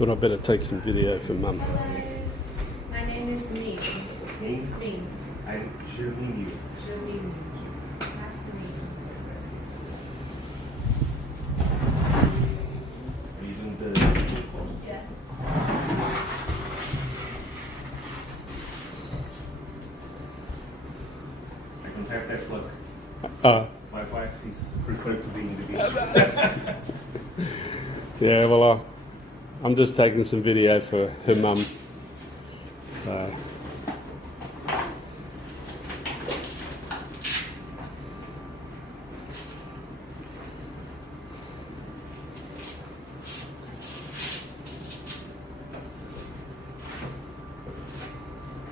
Well, I better take some video for Mum. Hello, my name is Ming. Ming, Ming. I'm Germinio. Germinio. Nice to meet you. Are you doing the course? Yes. I don't have that plug. My wife is preferred to be in the beach. Yeah, well, I'm just taking some video for her mum. So.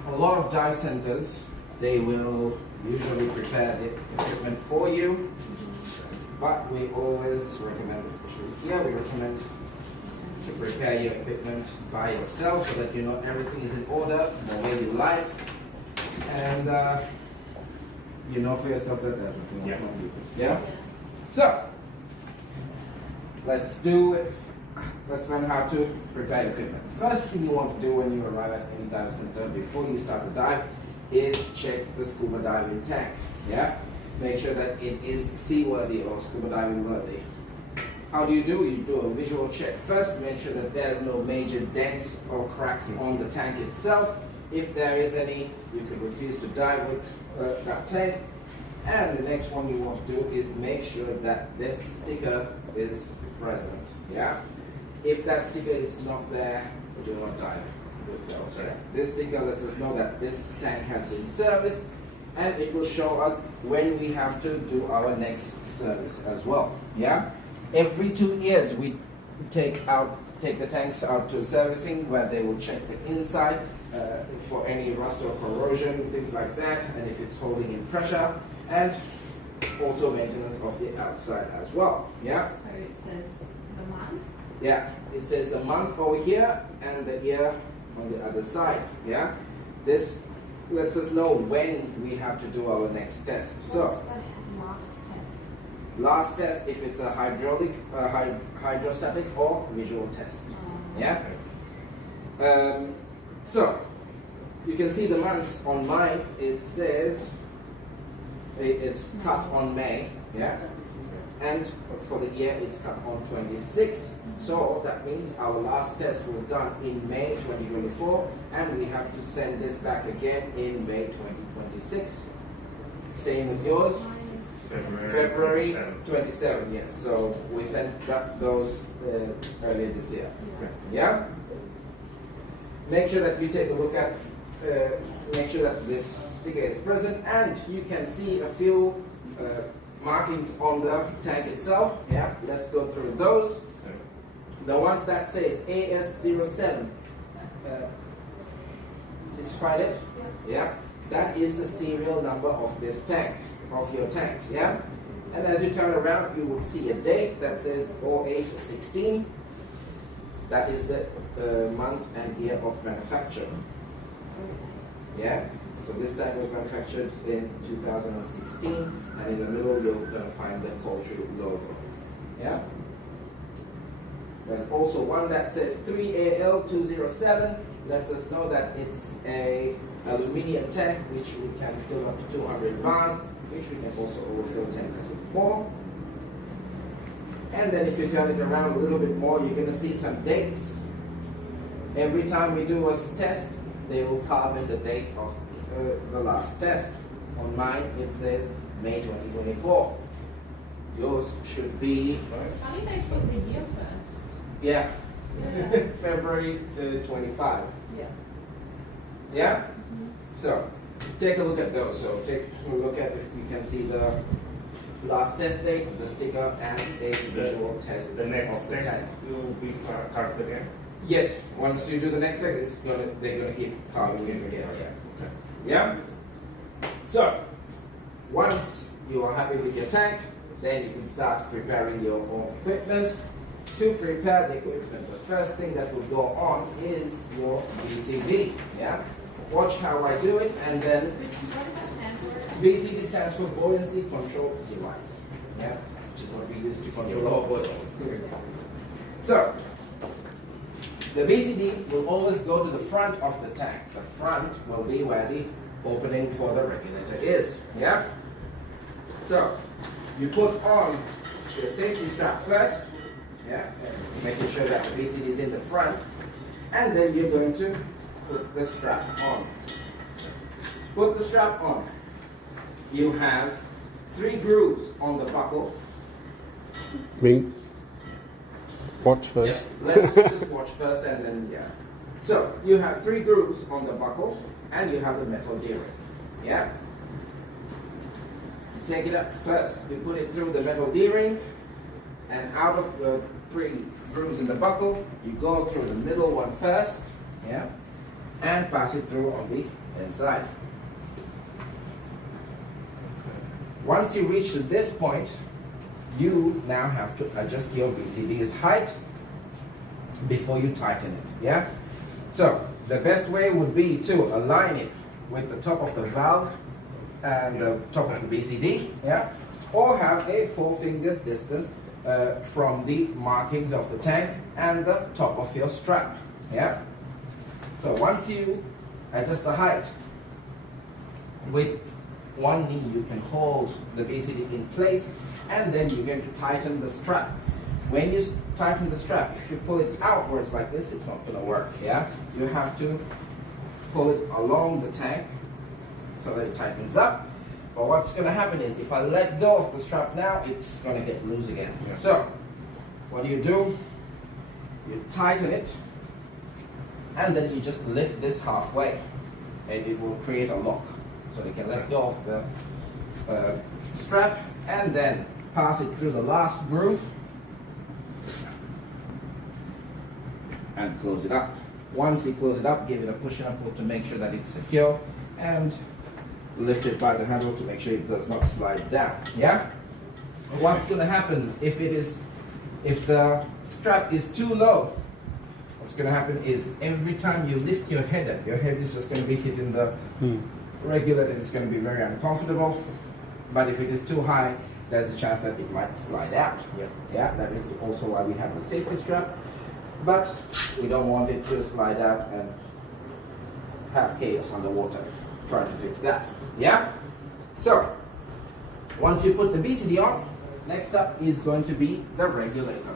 A lot of dive centers, they will usually prepare the equipment for you, but we always recommend, especially here, we recommend to prepare your equipment by yourself so that you know everything is in order the way you like, and you know for yourself that there's nothing Yeah. wrong with it. Yeah? So, let's do it. Let's learn how to prepare your equipment. First thing you want to do when you arrive at any dive center before you start to dive is check the scuba diving tank. Yeah? Make sure that it is seaworthy or scuba diving worthy. How do? You do a visual check first. Make sure that there's no major dents or cracks on the tank itself. If there is any, you can refuse to dive with that tank. And the next one you want to do is make sure that this sticker is present. Yeah? If that sticker is not there, do not dive with those tanks. This sticker lets us know that this tank has been serviced, and it will show us when we have to do our next service as well. Yeah? Every 2 years we take the tanks out to servicing, where they will check the inside for any rust or corrosion, things like that, and if it's holding in pressure, and also maintenance of the outside as well. Yeah? So it says the month. Yeah, it says the month over here and the year on the other side. Yeah, this lets us know when we have to do our next test. What's So, the last test? last test if it's a hydraulic, hydrostatic or visual test. Yeah. So you can see the months on mine. It says it is cut on May. Yeah. And for the year it's cut on 26. So that means our last test was done in May 2024, and we have to send this back again in May 2026. Same with yours. Mine is February 27. 27, yes. So we sent those earlier this year. Yeah? Make sure that you take a look at, make sure that this sticker is present, and you can see a few markings on the tank itself. Yeah, let's go through those. The ones that says AS07, just find it. Yeah, that is the serial number of this tank, of your tanks. Yeah, and as you turn around, you will see a date that says 0816. That is the month and year of manufacture. Yeah. So this tank was manufactured in 2016, and in the middle you're going to find the poultry logo. Yeah? There's also one that says 3AL207, lets us know that it's a aluminium tank, which we can fill up to 200 bars, which we can also overfill 10% more. And then if you turn it around a little bit more, you're going to see some dates. Every time we do a test, they will carve in the date of the last test. On mine it says May 2024. Yours should be It's funny they put the year first. yeah, Yeah. February 25. Yeah. Yeah. So take a look at those. So take a look at if you can see the last test date, the sticker, and a visual test The next of the test tank. will be carved again. Yes. Once you do the next test, they're gonna keep carving it again. Yeah? So, once you are happy with your tank, then you can start preparing your own equipment. To prepare the equipment, the first thing that will go on is your BCD. Yeah? Watch how I do it, and then What does that stand for? BCD stands for Buoyancy Control Device. Yeah? Which is what we use to control our buoyancy. So, The BCD will always go to the front of the tank. The front will be where the opening for the regulator is. Yeah? So, you put on the safety strap first. Yeah? Making sure that the BCD is in the front. And then you're going to put the strap on. Put the strap on. You have 3 grooves on the buckle. Ming, watch first. Yeah, let's just watch first and then, yeah. So, you have 3 grooves on the buckle and you have the metal D-ring. Yeah? Take it up first. You put it through the metal D-ring and out of the 3 grooves in the buckle, you go through the middle one first. Yeah? And pass it through on the inside. Once you reach to this point, you now have to adjust your BCD's height before you tighten it. Yeah? So, the best way would be to align it with the top of the valve and the top of the BCD. Yeah? Or have a 4 fingers distance from the markings of the tank and the top of your strap. Yeah? So, once you adjust the height with one knee, you can hold the BCD in place and then you're going to tighten the strap. When you tighten the strap, if you pull it outwards like this, it's not going to work. Yeah, you have to pull it along the tank so that it tightens up. But what's going to happen is if I let go of the strap now, it's going to get loose again. Yeah. So what do? You tighten it and then you just lift this halfway and it will create a lock. So you can let go of the strap and then pass it through the last groove and close it up. Once you close it up, give it a push and a pull to make sure that it's secure and lift it by the handle to make sure it does not slide down. Yeah? What's going to happen if the strap is too low? What's going to happen is every time you lift your head up, your head is just going to be hitting the regulator. It's going to be very uncomfortable. But if it is too high, there's a chance that it might slide out. Yeah, that is also why we have the safety strap. But we don't want it to slide out and have chaos underwater. Try to fix that. Yeah? So, once you put the BCD on, next up is going to be the regulator.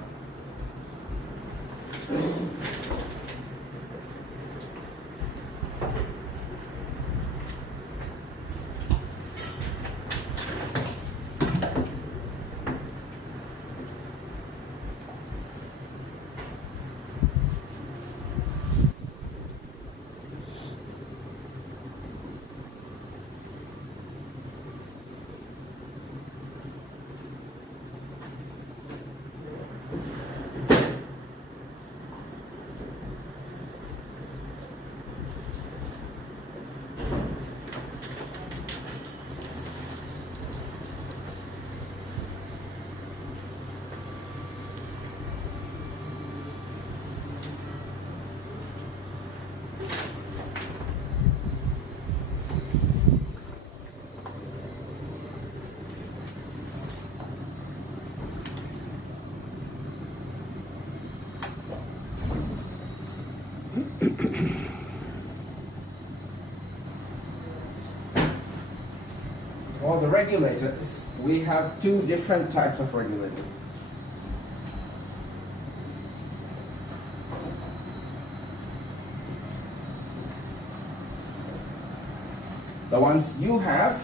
For the regulators, we have 2 different types of regulators. The ones you have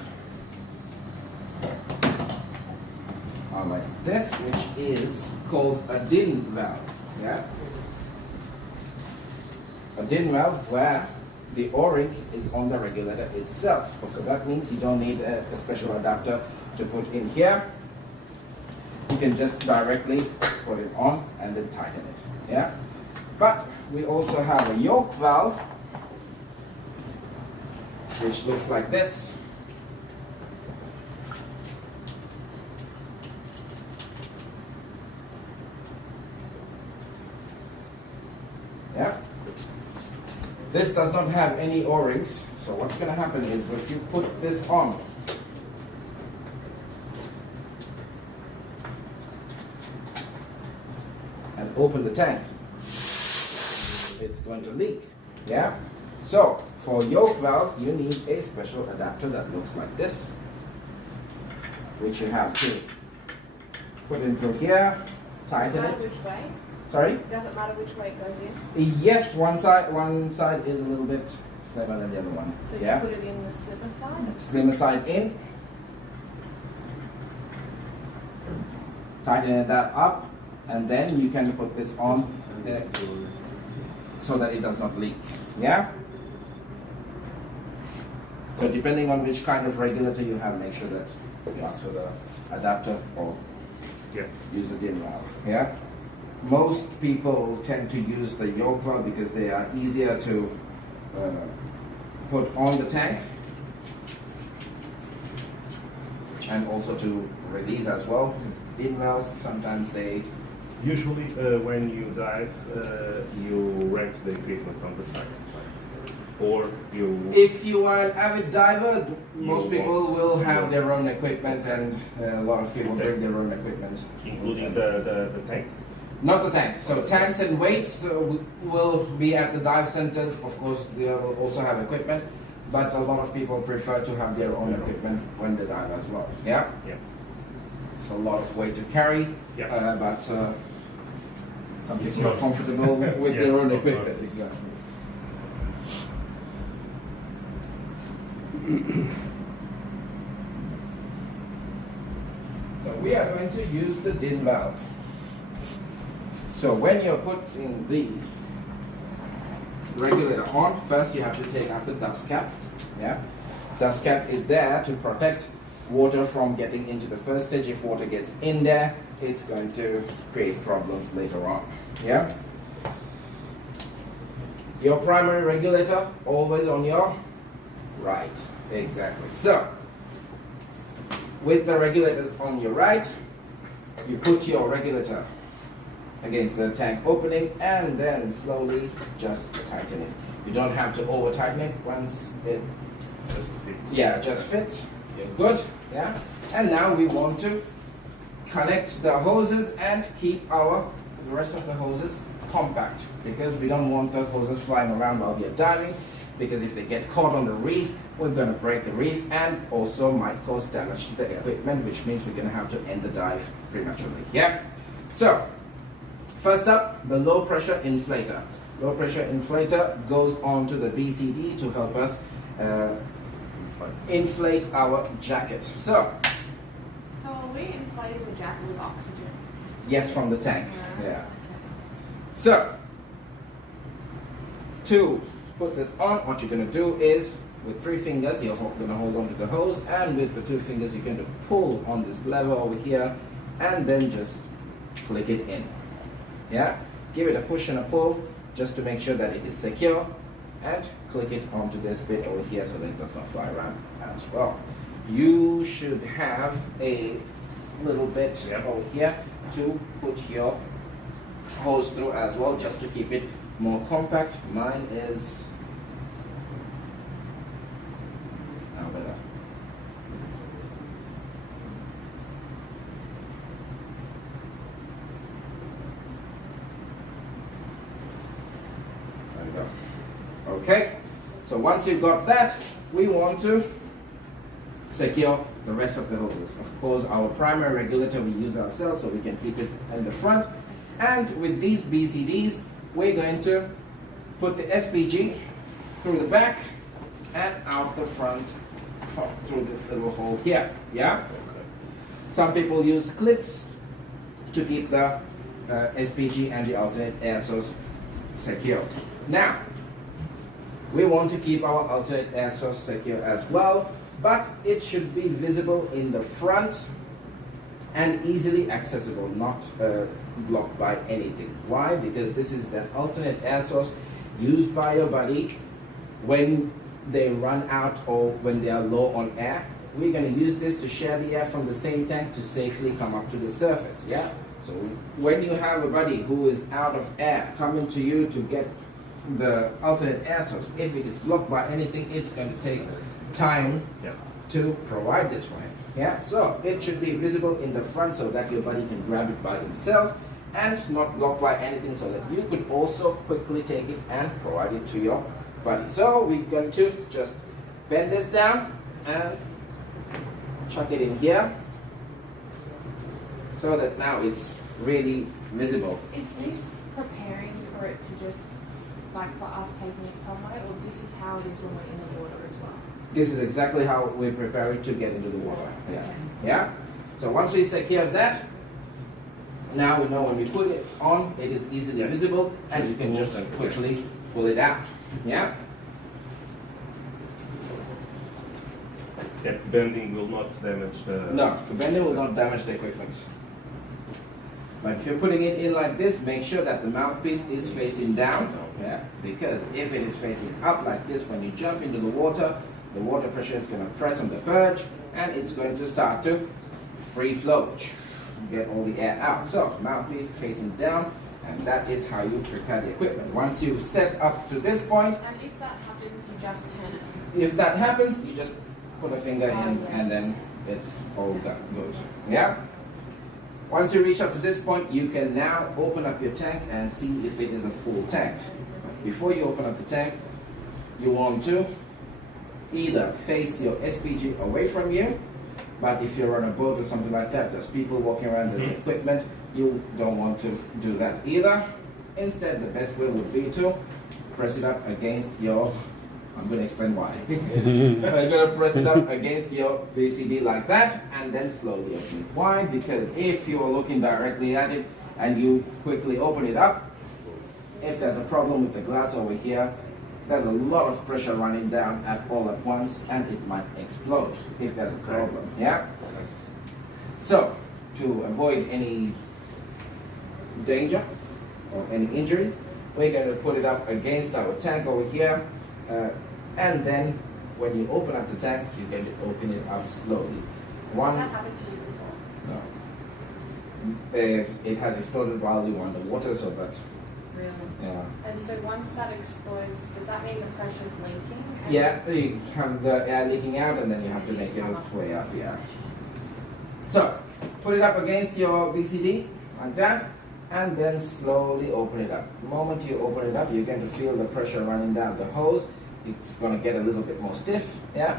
are like this, which is called a DIN valve. Yeah? A DIN valve where the O-ring is on the regulator itself. So that means you don't need a special adapter to put in here. You can just directly put it on and then tighten it. Yeah? But we also have a yoke valve, which looks like this. Yeah? This does not have any O-rings, so what's going to happen is if you put this on, and open the tank, it's going to leak. Yeah? So, for yoke valves, you need a special adapter that looks like this, which you have to put in through here, tighten Does it matter it. which way? Sorry? Does it matter which way it goes in? Yes, one side is a little bit slimmer than the other one. So Yeah? you put it in the slimmer side? Slimmer side in. Tighten that up, and then you can put this on so that it does not leak. Yeah? So depending on which kind of regulator you have, make sure that you ask for the adapter or use the DIN valve. Yeah? Most people tend to use the yoke valve because they are easier to put on the tank and also to release as well, because the DIN valves sometimes they Usually, when you dive, you rent the equipment on the site, or you. If you are an avid diver, most You people want- will you have want- their own equipment, and a lot of people bring their own equipment. Including the tank? Not the tank. So tanks and weights will be at the dive centers. Of course, they will also have equipment, but a lot of people prefer to have their own equipment when they dive as well. Yeah? Yeah. It's a lot of weight to carry, Yeah. but some It's people are not- comfortable with Yes, their own of equipment. course. Exactly. So we are going to use the DIN valve. So when you're putting the regulator on, first you have to take out the dust cap. Yeah, dust cap is there to protect water from getting into the first stage. If water gets in there, it's going to create problems later on. Yeah. Your primary regulator always on your right. Exactly. So with the regulators on your right, you put your regulator against the tank opening and then slowly just tighten it. You don't have to over tighten it. Once it just fits, you're good. Yeah. And now we want to connect the hoses and keep the rest of the hoses compact, because we don't want the hoses flying around while we are diving, because if they get caught on the reef, we're going to break the reef and also might cause damage to the equipment, which means we're going to have to end the dive prematurely. Yeah. So first up, the low pressure inflator. Low pressure inflator goes onto the BCD to help us inflate our jacket. So are we inflating the jacket with oxygen? yes, from the tank. Yeah. Okay. So to put this on, what you're going to do is with 3 fingers, you're going to hold on to the hose, and with the 2 fingers, you're going to pull on this lever over here, and then just click it in. Yeah? Give it a push and a pull, just to make sure that it is secure, and click it onto this bit over here so that it does not fly around as well. You should have a little bit over here to put your hose through as well, just to keep it more compact. Mine is now better. There we go. Okay, so once you've got that, we want to secure the rest of the hoses. Of course, our primary regulator we use ourselves, so we can keep it in the front. And with these BCDs, we're going to put the SPG through the back and out the front through this little hole here. Yeah? Okay. Some people use clips to keep the SPG and the alternate air source secure. Now, we want to keep our alternate air source secure as well, but it should be visible in the front and easily accessible, not blocked by anything. Why? Because this is the alternate air source used by your buddy when they run out or when they are low on air. We're going to use this to share the air from the same tank to safely come up to the surface. Yeah. So when you have a buddy who is out of air coming to you to get the alternate air source, if it is blocked by anything, it's going to take time to provide this for him. Yeah, so it should be visible in the front so that your buddy can grab it by themselves and not blocked by anything, so that you could also quickly take it and provide it to your buddy. So we're going to just bend this down and chuck it in here, so that now it's really visible. Is this preparing for it to just, like for us taking it somewhere, or this is how it is when we're in the water as well? This is exactly how we prepare it to get into the water. Yeah. Okay. Yeah. So once we secure that, now we know when we put it on, it is easily visible, and you can just quickly pull it out. Yeah. That bending will not damage the... No, the bending will not damage the equipment. But if you're putting it in like this, make sure that the mouthpiece is facing down. Yeah. Because if it is facing up like this, when you jump into the water pressure is going to press on the perch, and it's going to start to free flow, get all the air out. So mouthpiece facing down, and that is how you prepare the equipment. Once you've set up to this point, And if that happens, you just turn it. if that happens, you just put a finger in, Yes. and then it's all done. Good. Yeah. Once you reach up to this point, you can now open up your tank and see if it is a full tank. Before you open up the tank, you want to either face your SPG away from you, but if you're on a boat or something like that, there's people walking around, there's equipment, you don't want to do that either. Instead, the best way would be to press it up against your, I'm going to explain why. You're going to press it up against your BCD like that, and then slowly open it. Why? Because if you're looking directly at it and you quickly open it up, if there's a problem with the glass over here, there's a lot of pressure running down all at once, and it might explode if there's a problem. Yeah. So to avoid any danger or any injuries, we're going to put it up against our tank over here, and then when you open up the tank, you're going to open it up slowly. Has that happened to you before? No. It has exploded while you were underwater, so that. Really? Yeah. And so once that explodes, does that mean the pressure's leaking? And Yeah, you have the air leaking out, and then you have to make your way up, yeah. So, put it up against your BCD, like that, and then slowly open it up. The moment you open it up, you're going to feel the pressure running down the hose. It's going to get a little bit more stiff, yeah?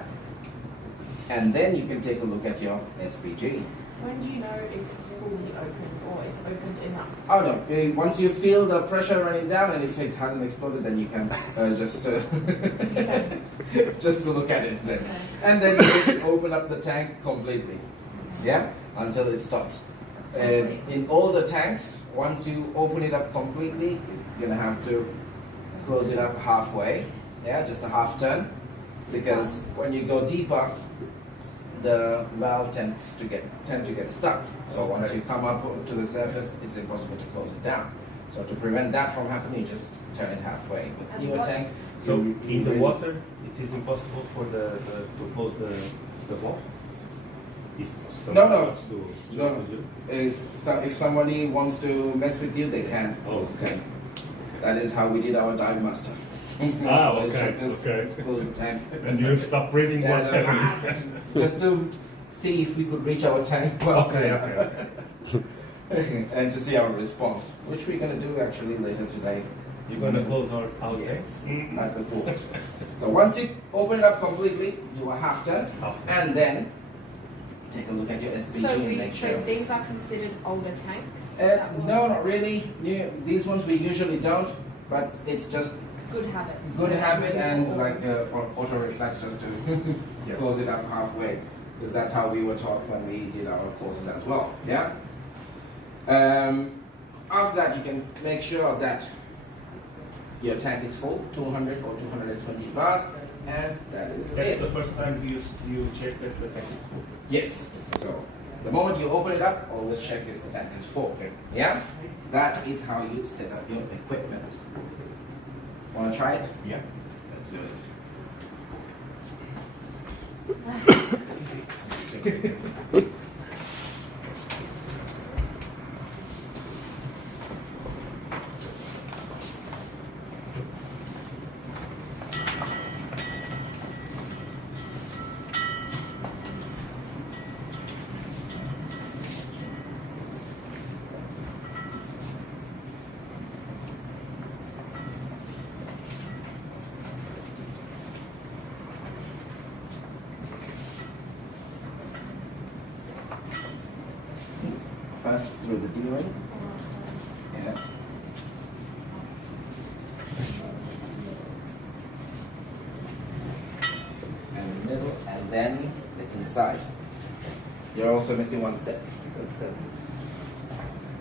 And then you can take a look at your SPG. When do you know it's fully open or it's opened enough? Oh no, once you feel the pressure running down, and if it hasn't exploded, then you can just just look at it then. And then you just open up the tank completely, yeah, until it stops. In all the tanks, once you open it up completely, you're gonna have to close it up halfway, yeah, just a half turn, because when you go deeper, the valve tends to get stuck. So once you come up to the surface, it's impossible to close it down. So to prevent that from happening, you just turn it halfway. With And newer what- tanks, So you in the really- water, it is impossible for to close the valve? If someone No. wants to No. do? if somebody wants to mess with you, they can close the tank. That is how we did our dive master. Ah, Was okay, just okay. Close the tank. And you stop breathing, Yeah, what's no. happening? Just to see if we could reach our tank well. Okay. And to see our response, which we're going to do actually later today. You're gonna close our tank? Yes, like the pool. So once you open it up completely, do a half turn, and then take a look at your SPG and make So sure. these are considered older tanks? Is that what- No, not really. These ones we usually don't, but it's just Good habits. good habit and Or- like auto reflex just to Yeah. close it up halfway, because that's how we were taught when we did our courses as well. Yeah. After that, you can make sure that your tank is full, 200 or 220 bars, and that is That's it. the first time you check that the tank is full. Yes. So the moment you open it up, always check if the tank is full. Okay. Yeah. That is how you set up your equipment. Want to try it? Yeah. Let's do it. press through the D-ring. Yeah. And the middle, and then the inside. You're also missing one step. What's that?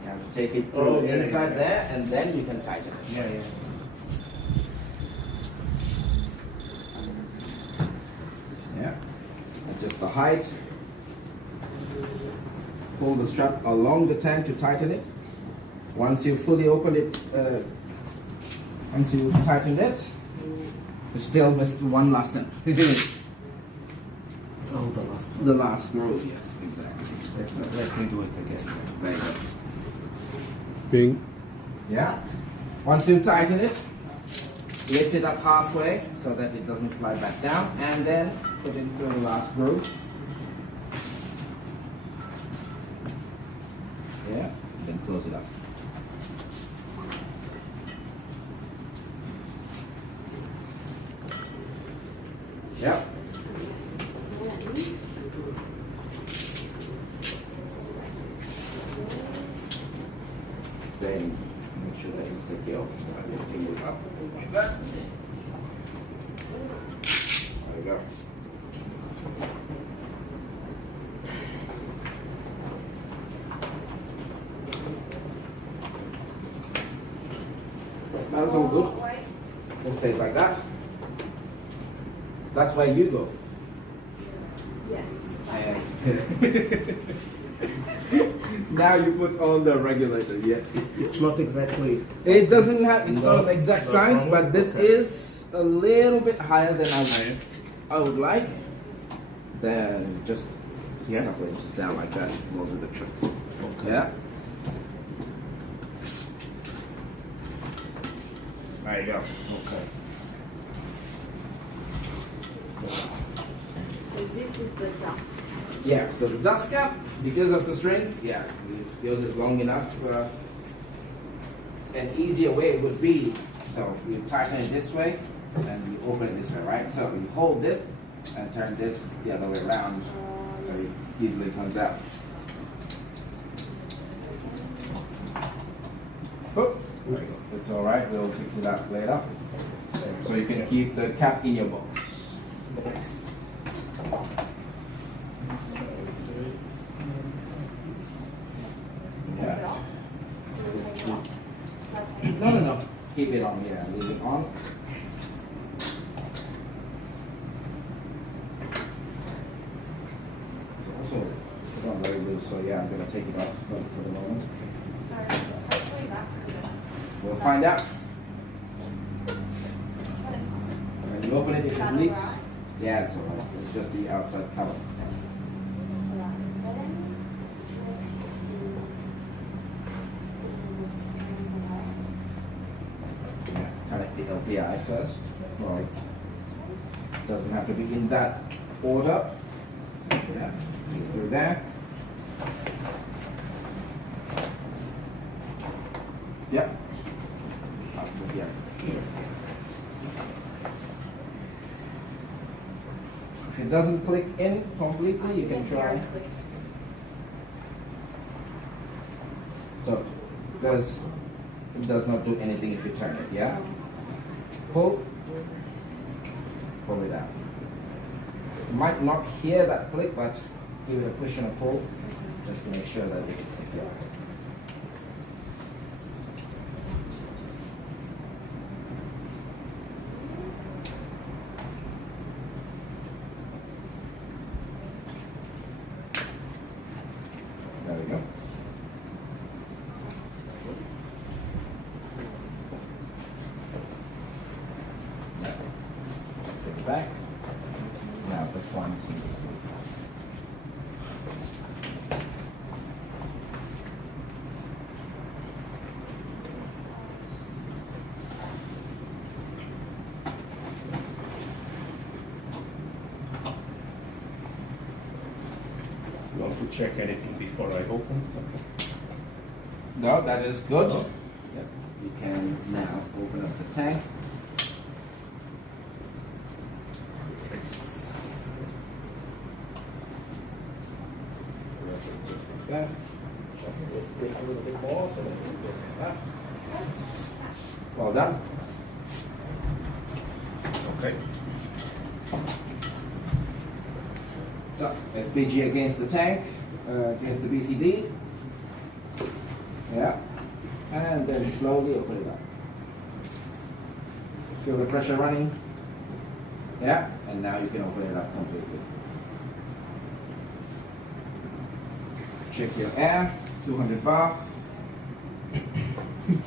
You have to take it through Oh, the yeah, inside yeah. there, and then you can tighten it. Yeah, yeah. Yeah. Adjust the height. Pull the strap along the tank to tighten it. Once you fully open it, once you tighten it, you still missed one last step. Oh, the last one. The last screw, yes, exactly. Let me do it again. There you go. Ming, Yeah. Once you tighten it, lift it up halfway so that it doesn't slide back down, and then put it through the last groove. Yeah, then close it up. Yeah. Then make sure that it's secure by lifting it up like that. There we go. That's all good. It stays like that. That's where you go. Yes. Now you put on the regulator, yes. It's not exactly. It doesn't have, it's No, not an exact no size, problem. but this Okay. is a little bit higher than I would like. Then just a Yeah. couple inches down like that will do the trick. Okay. Yeah? There you go. Okay. So this is the dust. Yeah, so the dust cap, because of the string, yeah, it goes is long enough. An easier way would be, so you tighten it this way, and you open it this way, right? So you hold this, and turn this the other way around, so it easily comes out. Oh, it's all right. We'll fix it up later. So you can keep the cap in your box. Yeah. No. Keep it on. Yeah, leave it on. It's also put on very loose, so yeah, I'm gonna take it off for the moment. So hopefully that's good. We'll find out. When you open it, if it leaks, yeah, it's alright. It's just the outside cover. Yeah, connect the LPI first. Well, it doesn't have to be in that order. Yeah, through there. Yep. Up to here. If it doesn't click in completely, you can try. So, it does not do anything if you turn it, yeah? Pull it out. You might not hear that click, but give it a push and a pull just to make sure that it is secure. There we go. Take it back. Now the point in the sleeve. You want to check anything before I open? No, that is good. Oh. Yep. You can now open up the tank. Just like that. Check this bit more so that it goes in that. Well done. Okay. So, SPG against the tank, against the BCD. Yeah. And then slowly open it up. Feel the pressure running. Yeah. And now you can open it up completely. Check your air, 200 bar.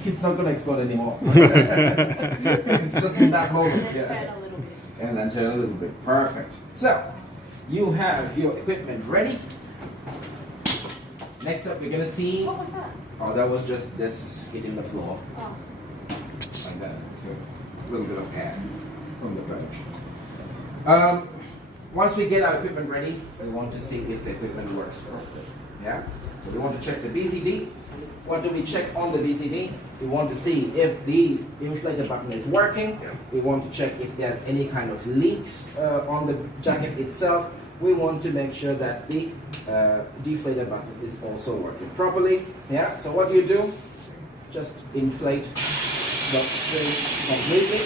It's not going to explode anymore. It's just in that moment. And then turn a little bit. And then turn a little bit. Perfect. So, you have your equipment ready. Next up, we're going to see. What was that? Oh, that was just this hitting the floor. Oh. Like that. So, a little bit of air from the bench. Once we get our equipment ready, we want to see if the equipment works properly. Yeah? So we want to check the BCD. What do we check on the BCD? We want to see if the inflator button is working. Yeah. We want to check if there's any kind of leaks on the jacket itself. We want to make sure that the deflator button is also working properly. Yeah. So what do? Just inflate the string completely.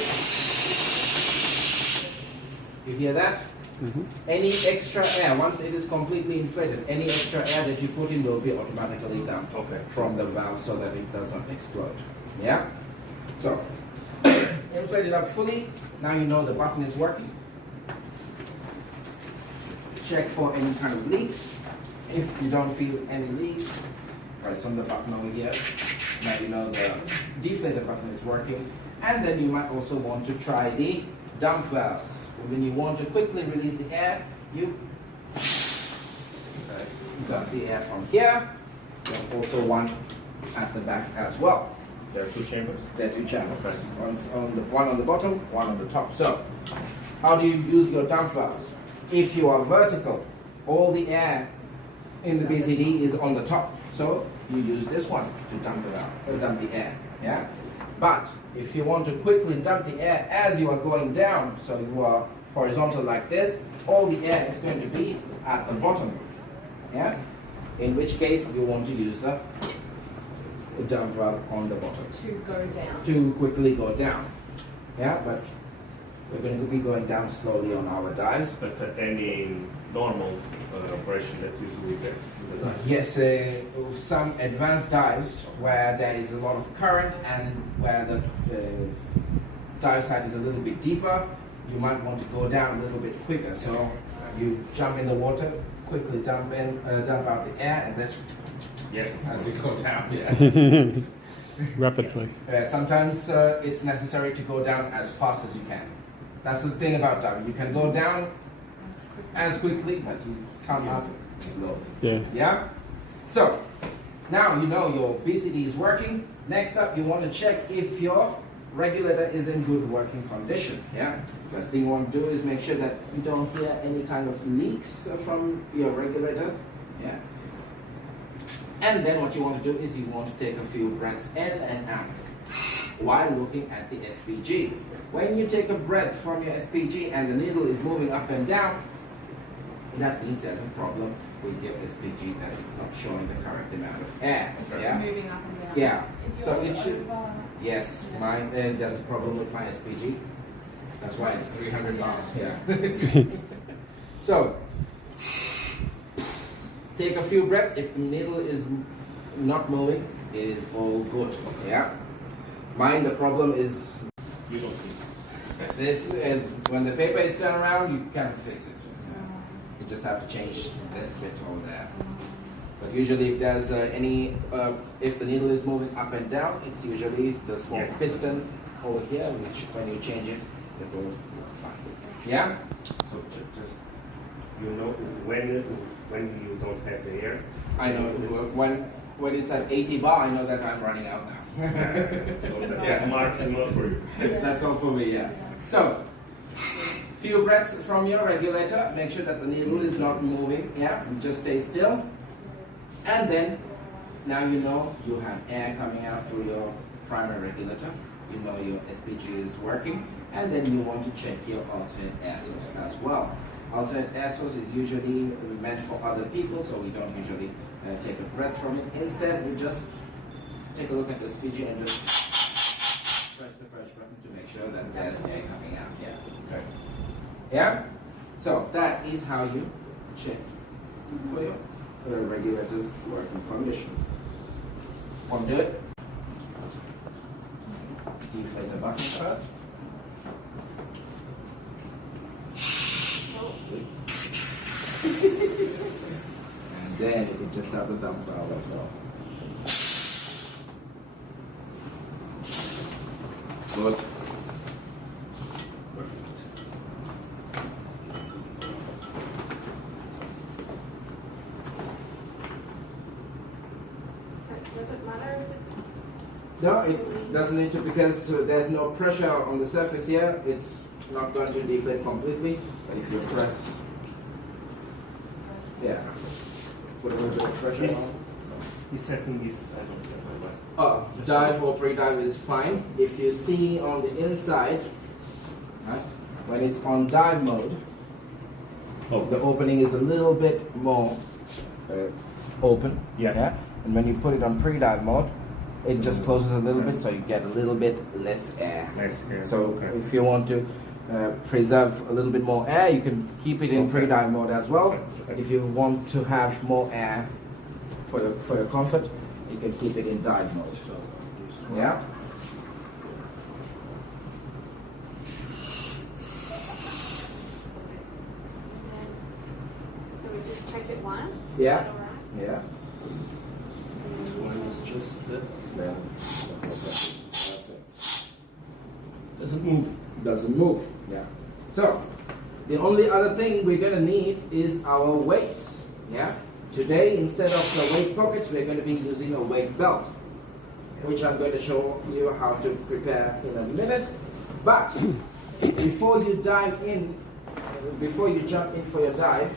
You hear that? Mm-hmm. Any extra air, once it is completely inflated, any extra air that you put in will be automatically dumped Okay. from the valve so that it does not explode. Yeah? So, inflate it up fully. Now you know the button is working. Check for any kind of leaks. If you don't feel any leaks, press on the button over here. Now you know the deflator button is working. And then you might also want to try the dump valves. When you want to quickly release the air, you dump the air from here. There's also one at the back as well. There are two chambers. There are two channels. Okay. One on the bottom, one on the top. So, how do you use your dump valves? If you are vertical, all the air in the BCD is on the top. So, you use this one to dump the air. Yeah? But if you want to quickly dump the air as you are going down, so you are horizontal like this, all the air is going to be at the bottom. Yeah? In which case you want to use the dump valve on the bottom. To go down. To quickly go down. Yeah, but we're going to be going down slowly on our dives. But any normal operation that you do with the dive? Yes, some advanced dives where there is a lot of current and where the dive site is a little bit deeper, you might want to go down a little bit quicker. So you jump in the water, quickly dump out the air, and then Yes. as you go down. Yeah. Rapidly. Sometimes it's necessary to go down as fast as you can. That's the thing about diving. You can go down as quickly, but you come up slowly. Yeah. Yeah? So, now you know your BCD is working. Next up, you want to check if your regulator is in good working condition. Yeah? First thing you want to do is make sure that you don't hear any kind of leaks from your regulators. Yeah? And then what you want to do is you want to take a few breaths in and out while looking at the SPG. When you take a breath from your SPG and the needle is moving up and down, that means there's a problem with your SPG, that it's not showing the correct amount of air. Okay. Yeah? It's moving up and down. Yeah. Is So yours it should. over? Yes, Yeah. mine. There's a problem with my SPG. That's why it's 300 bars. Yeah. Yeah. So take a few breaths. If the needle is not moving, it is all good. Yeah. Mine, the problem is You don't see. this. When the paper is turned around, you can't fix it. You just have to change this bit over there. But usually, if there's if the needle is moving up and down, it's usually the small Yes. piston over here, which when you change it, it will work fine. Yeah. So just you know when you don't have the air. I know when it's at 80 bar, I know that I'm running out now. So that Yeah. marks and not for you. That's all for me. Yeah. So. Few breaths from your regulator. Make sure that the needle is not moving. Yeah, just stay still. And then, now you know you have air coming out through your primary regulator. You know your SPG is working. And then you want to check your alternate air source as well. Alternate air source is usually meant for other people, so we don't usually take a breath from it. Instead, we just take a look at the squeegee and just press the push button to make sure that there's air coming out. Yeah. Okay. Yeah? So that is how you check for your regulator's working condition. Want to do it? Deflator button first. And then you can just start the dump valve as well. Good. Does it matter if it's... No, it doesn't need to because there's no pressure on the surface here. It's not going to deflate completely. But if you press, yeah, put a little bit of pressure Yes. on. This setting is, I don't have my glasses. Oh, dive or pre-dive is fine. If you see on the inside, right, when it's on dive mode, the opening is a little bit more open. Yeah. And when you put it on pre-dive mode, it just closes a little bit, so you get a little bit less air. Less air. So Okay. if you want to preserve a little bit more air, you can keep it in Okay. pre-dive mode as well. Okay. If you want to have more air for your comfort, you can keep it in dive mode. Yeah. So we just check it once? Yeah. Is that alright? Yeah. This one is just the Then doesn't move. doesn't move. Yeah. So the only other thing we're gonna need is our weights. Yeah. Today, instead of the weight pockets, we're going to be using a weight belt, which I'm going to show you how to prepare in a minute. But before you dive in, before you jump in for your dive,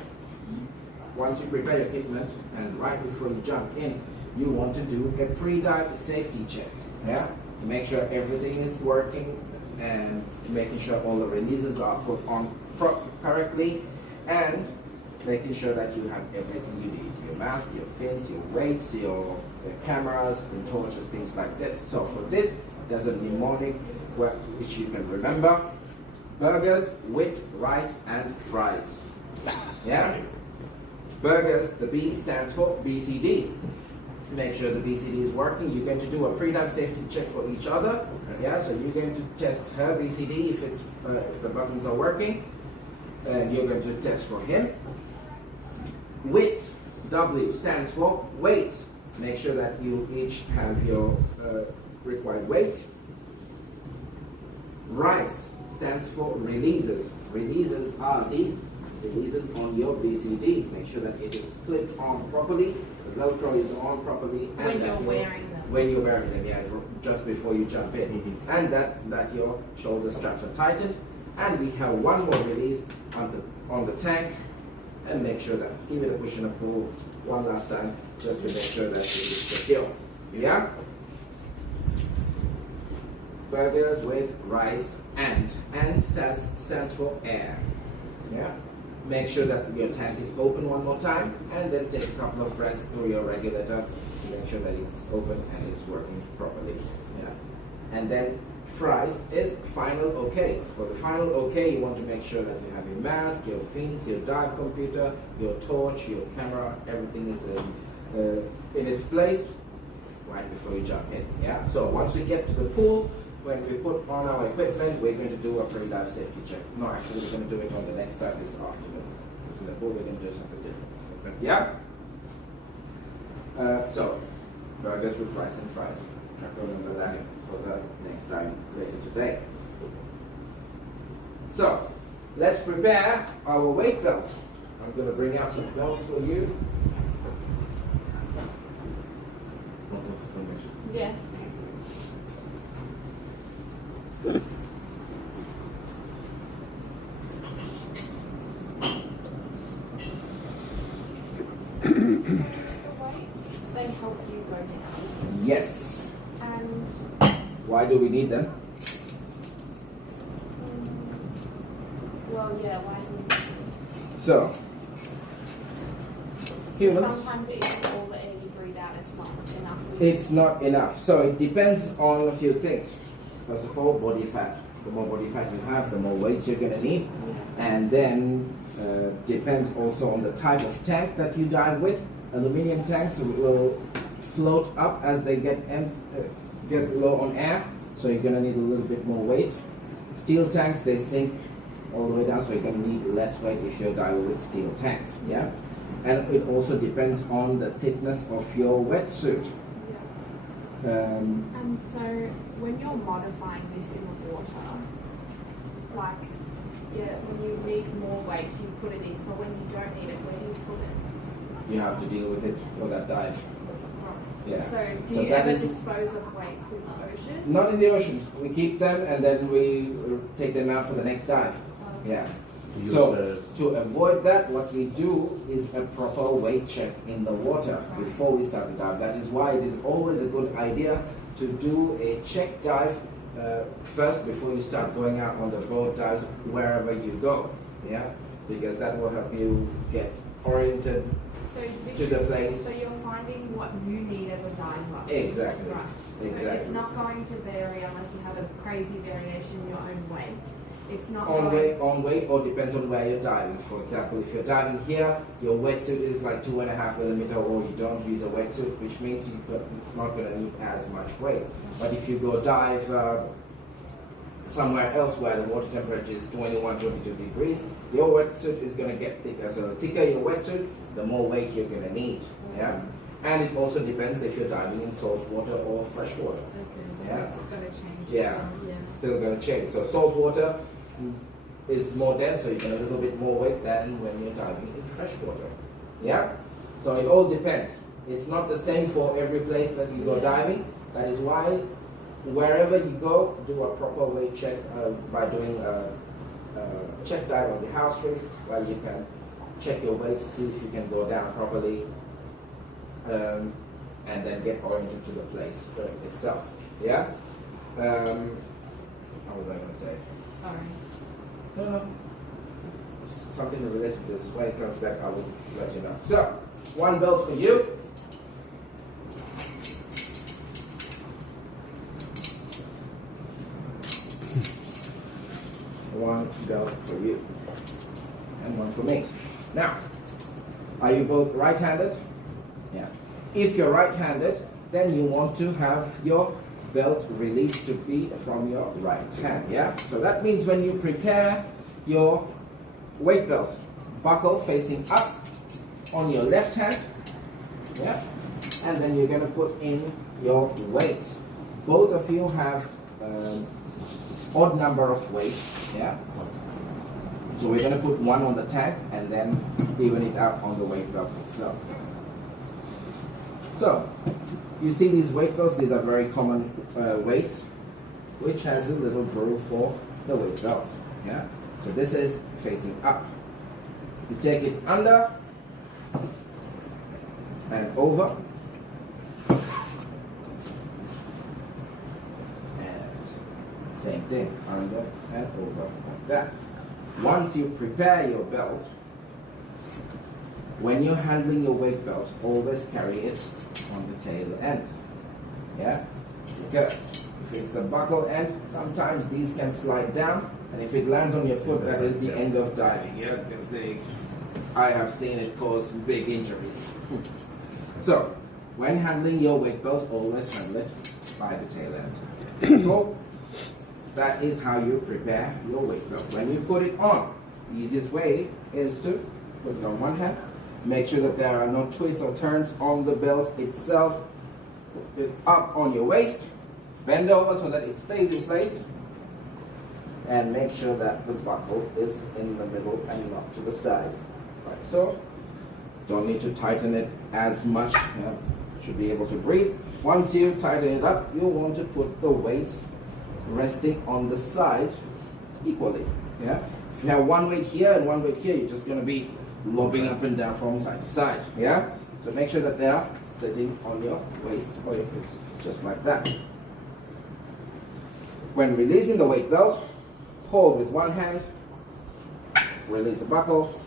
once you prepare your equipment and right before you jump in, you want to do a pre-dive safety check. Yeah, to make sure everything is working and making sure all the releases are put on correctly, and making sure that you have everything you need: your mask, your fins, your weights, your cameras and torches, things like this. So for this, there's a mnemonic which you can remember: burgers with rice and fries. Yeah. Burgers, the B stands for BCD. Make sure the BCD is working. You're going to do a pre-dive safety check for each other. Okay. Yeah, so you're going to test her BCD if the buttons are working, and you're going to test for him. Width, W stands for weights. Make sure that you each have your required weights. Rice stands for releases. Releases are the releases on your BCD. Make sure that it is clipped on properly, the Velcro is on properly. When you're wearing them. When you're wearing them, yeah, just before you jump in. Mhm. And that your shoulder straps are tightened. And we have one more release on the tank. And make sure that, give it a push and a pull one last time, just to make sure that it is secure. Yeah? Burgers with rice and stands for air. Yeah? Make sure that your tank is open one more time, and then take a couple of breaths through your regulator to make sure that it's open and it's working properly. Yeah? And then fries is final okay. For the final okay, you want to make sure that you have your mask, your fins, your dive computer, your torch, your camera, everything is in its place right before you jump in. Yeah. So once we get to the pool, when we put on our equipment, we're going to do a pre-dive safety check. No, actually, we're going to do it on the next dive this afternoon. Because in the pool, we're going to do something different. Okay. Yeah. So burgers with rice and fries. Try to remember that for the next time later today. So, let's prepare our weight belt. I'm going to bring out some belts for you. Yes. So the weights, they help you go down. Yes. And Why do we need them? well, yeah, why do we need them? So, humans. Sometimes even all the air you breathe out, it's not enough for It's not enough. So it depends on a few things. First of all, body fat. The more body fat you have, the more weights you're going to need. And then depends also on the type of tank that you dive with. Aluminium tanks will float up as they get low on air, so you're going to need a little bit more weight. Steel tanks, they sink all the way down, so you're going to need less weight if you're diving with steel tanks. Yeah, and it also depends on the thickness of your wetsuit. And so when you're modifying this in the water, like, when you need more weight, you put it in, but when you don't need it, where do you put it? You have to deal with it for that dive. Yeah. So do you ever dispose of weights in the ocean? Not in the ocean. We keep them and then we take them out for the next dive. Yeah. So to avoid that, what we do is a proper weight check in the water before we start the dive. That is why it is always a good idea to do a check dive first before you start going out on the boat dives wherever you go. Yeah, because that will help you get oriented to the place. So you're finding what you need as a diver. Exactly. Right. Exactly. So it's not going to vary unless you have a crazy variation in your own weight. It's not on weight, or depends on where you're diving. For example, if you're diving here, your wetsuit is like 2.5 millimeter, or you don't use a wetsuit, which means you're not going to need as much weight. But if you go dive somewhere else where the water temperature is 21, 22 degrees, your wetsuit is going to get thicker. So the thicker your wetsuit, the more weight you're going to need. Yeah, and it also depends if you're diving in salt water or fresh water. Okay, so Yeah, it's going to change. yeah, still going to change. So salt water is more dense, so you get a little bit more weight than when you're diving in fresh water. Yeah, so it all depends. It's not the same for every place that you go diving. That is why wherever you go, do a proper weight check by doing a check dive on the house reef, where you can check your weight, see if you can go down properly, and then get oriented to the place itself. Yeah. What was I going to say? Sorry. No. Something related to this. When it comes back, I will let you know. So, one belt for you. One belt for you. And one for me. Now, are you both right-handed? Yeah. If you're right-handed, then you want to have your belt released to be from your right hand. Yeah, so that means when you prepare your weight belt, buckle facing up on your left hand. Yeah, and then you're going to put in your weights. Both of you have odd number of weights. Yeah, so we're going to put one on the tank and then even it out on the weight belt itself. So you see these weight belts, these are very common weights, which has a little groove for the weight belt. Yeah? So this is facing up. You take it under and over. And same thing, under and over like that. Once you prepare your belt, when you're handling your weight belt, always carry it on the tail end. Yeah? Because if it's the buckle end, sometimes these can slide down, and if it lands on your foot, that is the end of diving. Yeah? Because I have seen it cause big injuries. So, when handling your weight belt, always handle it by the tail end. So, that is how you prepare your weight belt. When you put it on, the easiest way is to put it on one hand. Make sure that there are no twists or turns on the belt itself. Put it up on your waist. Bend over so that it stays in place. And make sure that the buckle is in the middle and not to the side. Like so. Don't need to tighten it as much. Yeah. Should be able to breathe. Once you tighten it up, you want to put the weights resting on the side equally. Yeah. If you have one weight here and one weight here, you're just going to be lobbing up and down from side to side. Yeah. So make sure that they are sitting on your waist or your hips, just like that. When releasing the weight belt, hold with one hand, release the buckle,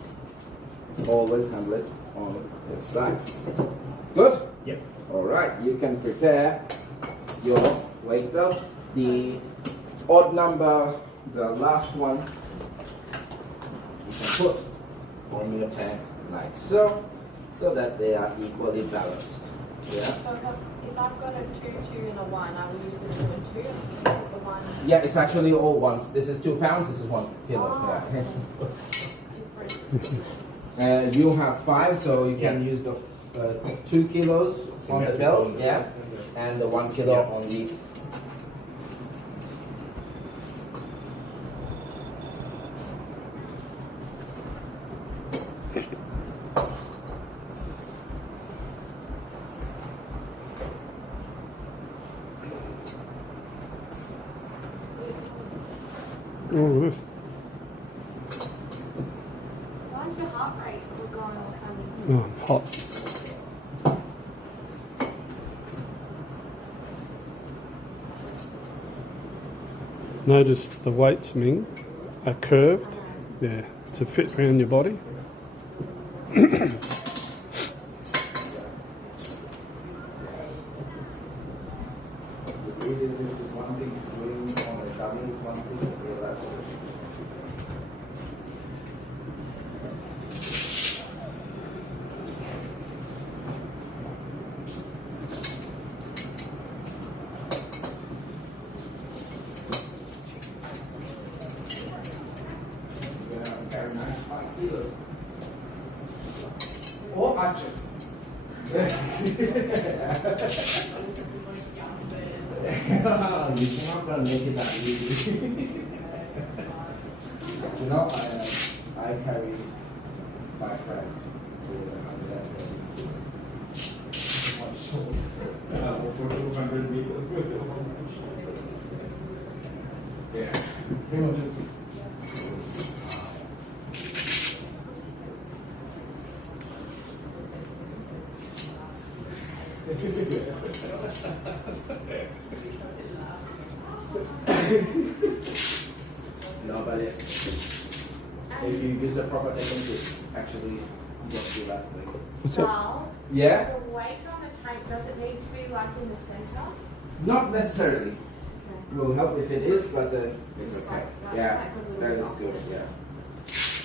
always handle it on this side. Good? Yep. All right, you can prepare your weight belt. The odd number, the last one, you can put on your tank like so, so that they are equally balanced. Yeah. So if I've got a 2, 2 and a 1, I will use the 2 and 2. The 1. Yeah, it's actually all ones. This is 2 pounds. This is 1 kilo. Oh, Yeah. different. You have 5, so you can use the 2 kilos on the belt, yeah, and the 1 kilo on the. Oh, this. Why's your heart rate going all funny? Oh, I'm hot. Notice the weights, Ming, are curved, yeah, to fit around your body. Or archer. You're not gonna make it that easy. You know, I carry my friend who is 130 kilos on shoulder for 200 meters with him. Yeah. No, but if you use a proper technique, it's actually you don't feel that way. What's up? Dahl, Yeah? the weight on the tank, does it need to be like in the center? Not necessarily. Okay. Will help if it is, but it's It's okay. like- that's Yeah, like a little that is box good. in. Yeah,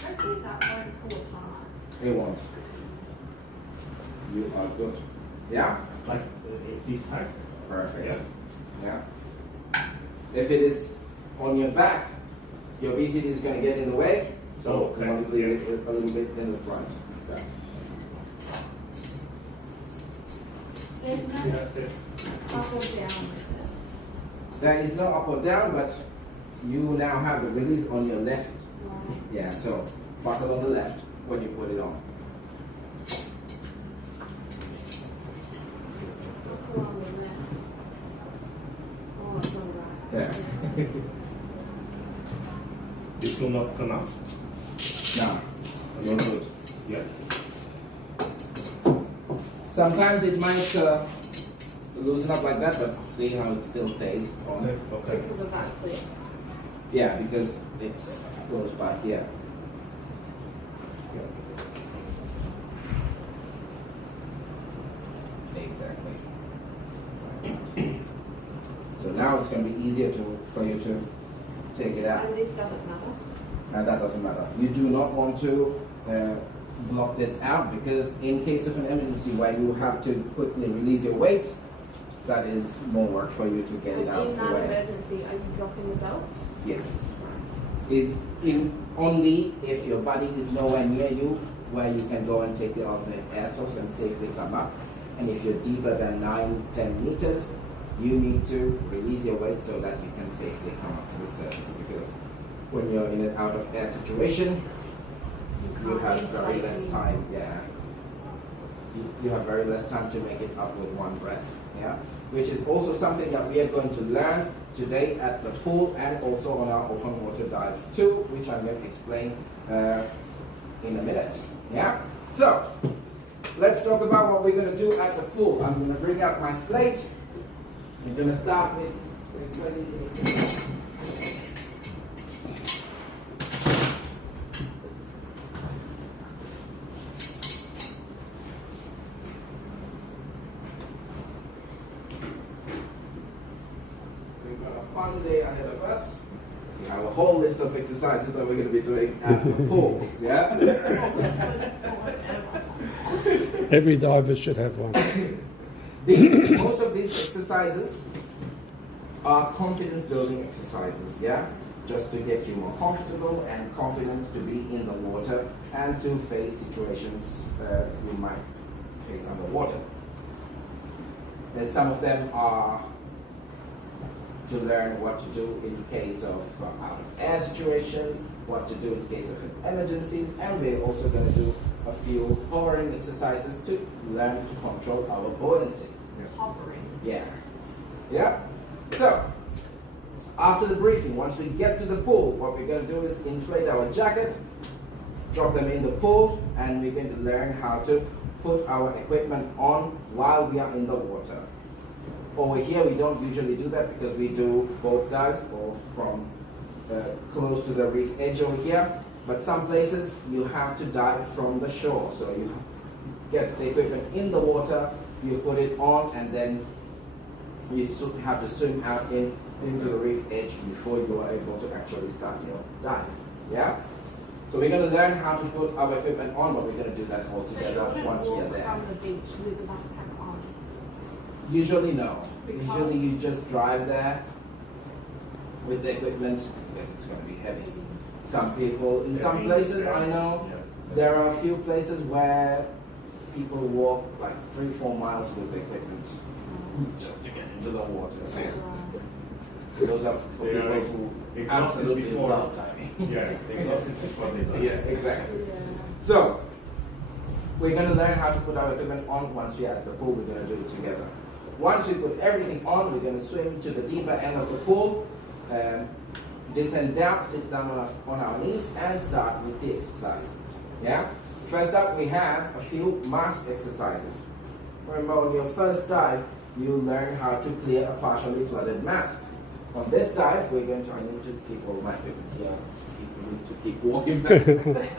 Hopefully that won't pull apart. it won't. You are good. Yeah, Like this height. perfect. Yeah. Yeah. If it is on your back, your obesity is going to get in the way, so Okay. you want to leave it a little bit in the front. Yeah. There's no Yes, yes. up or down, is it? There is no up or down, but you now have the release on your left. Right. Yeah, so buckle on the left when you put it on. Pull on the left. Oh, it's all right. Yeah. This will not come out. Now, you're good. Yeah. Sometimes it might loosen up like that, but see how it still stays on. Okay. Because of that clip. Yeah, because it's close by here. Exactly. So now it's going to be easier for you to take it out. And this doesn't matter. And that doesn't matter. You do not want to block this out because in case of an emergency where you have to quickly release your weight, that is more work for you to get it out In of the that way. emergency, are you dropping the belt? Yes. In only if your body is nowhere near you where you can go and take the alternate air source and safely come up. And if you're deeper than 9-10 meters, you need to release your weight so that you can safely come up to the surface because when you're in an out of air situation, you can't have very inflate less anymore. time, yeah. You have very less time to make it up with one breath, yeah. Which is also something that we are going to learn today at the pool and also on our open water dive too, which I'm going to explain in a minute, yeah. So let's talk about what we're going to do at the pool. I'm going to bring out my slate. I'm going to start with one day ahead of us. We have a whole list of exercises that we're going to be doing at the pool. Yeah? Every diver should have one. Most of these exercises are confidence building exercises, yeah? Just to get you more comfortable and confident to be in the water and to face situations you might face underwater. And some of them are to learn what to do in case of out of air situations, what to do in case of emergencies, and we're also going to do a few hovering exercises to learn to control our buoyancy. Hovering. Yeah. Yeah? So, after the briefing, once we get to the pool, what we're going to do is inflate our jacket, drop them in the pool, and we're going to learn how to put our equipment on while we are in the water. Over here, we don't usually do that because we do boat dives or from close to the reef edge over here. But some places, you have to dive from the shore. So you get the equipment in the water, you put it on, and then you have to swim out into the reef edge before you are able to actually start your dive. Yeah? So we're going to learn how to put our equipment on, but we're going to do that all together once we are there. From the beach with the backpack on. Usually no. Because? Usually you just drive there with the equipment because it's going to be heavy. Some people, in some places I know, there are a few places where people walk like 3-4 miles with the equipment just to get into the water. So those are for They are people who exhausted absolutely before. love diving. Yeah, exhausted before they die. Yeah, exactly. Yeah. So, we're going to learn how to put our equipment on once we are at the pool. We're going to do it together. Once we put everything on, we're going to swim to the deeper end of the pool, descend down, sit down on our knees, and start with the exercises. Yeah? First up, we have a few mask exercises. Remember, on your first dive, you learn how to clear a partially flooded mask. On this dive, we're going to, I need to keep all my equipment here. I need to keep walking back.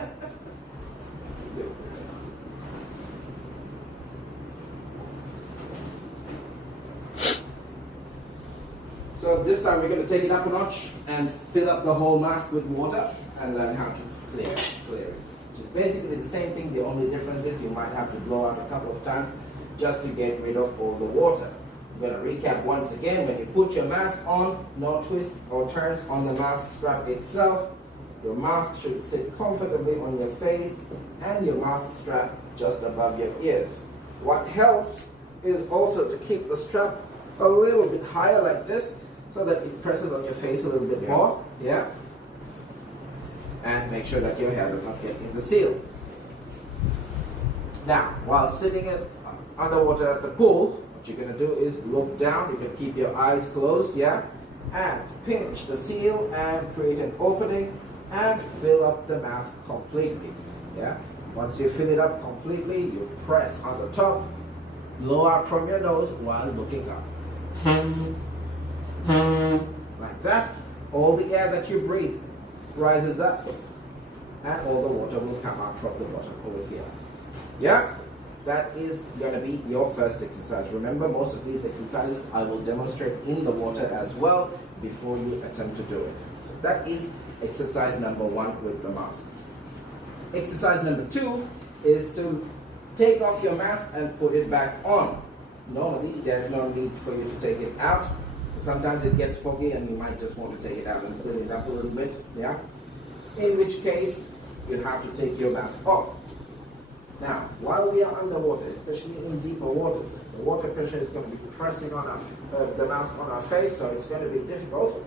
So this time we're going to take it up a notch and fill up the whole mask with water and learn how to clear it. Which is basically the same thing. The only difference is you might have to blow out a couple of times just to get rid of all the water. I'm going to recap once again. When you put your mask on, no twists or turns on the mask strap itself. Your mask should sit comfortably on your face and your mask strap just above your ears. What helps is also to keep the strap a little bit higher like this so that it presses on your face a little bit more. Yeah? And make sure that your hair does not get in the seal. Now, while sitting underwater at the pool, what you're going to do is look down. You can keep your eyes closed, yeah? And pinch the seal and create an opening and fill up the mask completely, yeah? Once you fill it up completely, you press on the top, blow out from your nose while looking up. Like that. All the air that you breathe rises up and all the water will come out from the bottom over here. Yeah? That is going to be your first exercise. Remember, most of these exercises I will demonstrate in the water as well before you attempt to do it. So that is exercise number 1 with the mask. Exercise number 2 is to take off your mask and put it back on. Normally, there's no need for you to take it out. Sometimes it gets foggy and you might just want to take it out and clean it up a little bit, yeah? In which case, you have to take your mask off. Now, while we are underwater, especially in deeper waters, the water pressure is going to be pressing on the mask on our face, so it's going to be difficult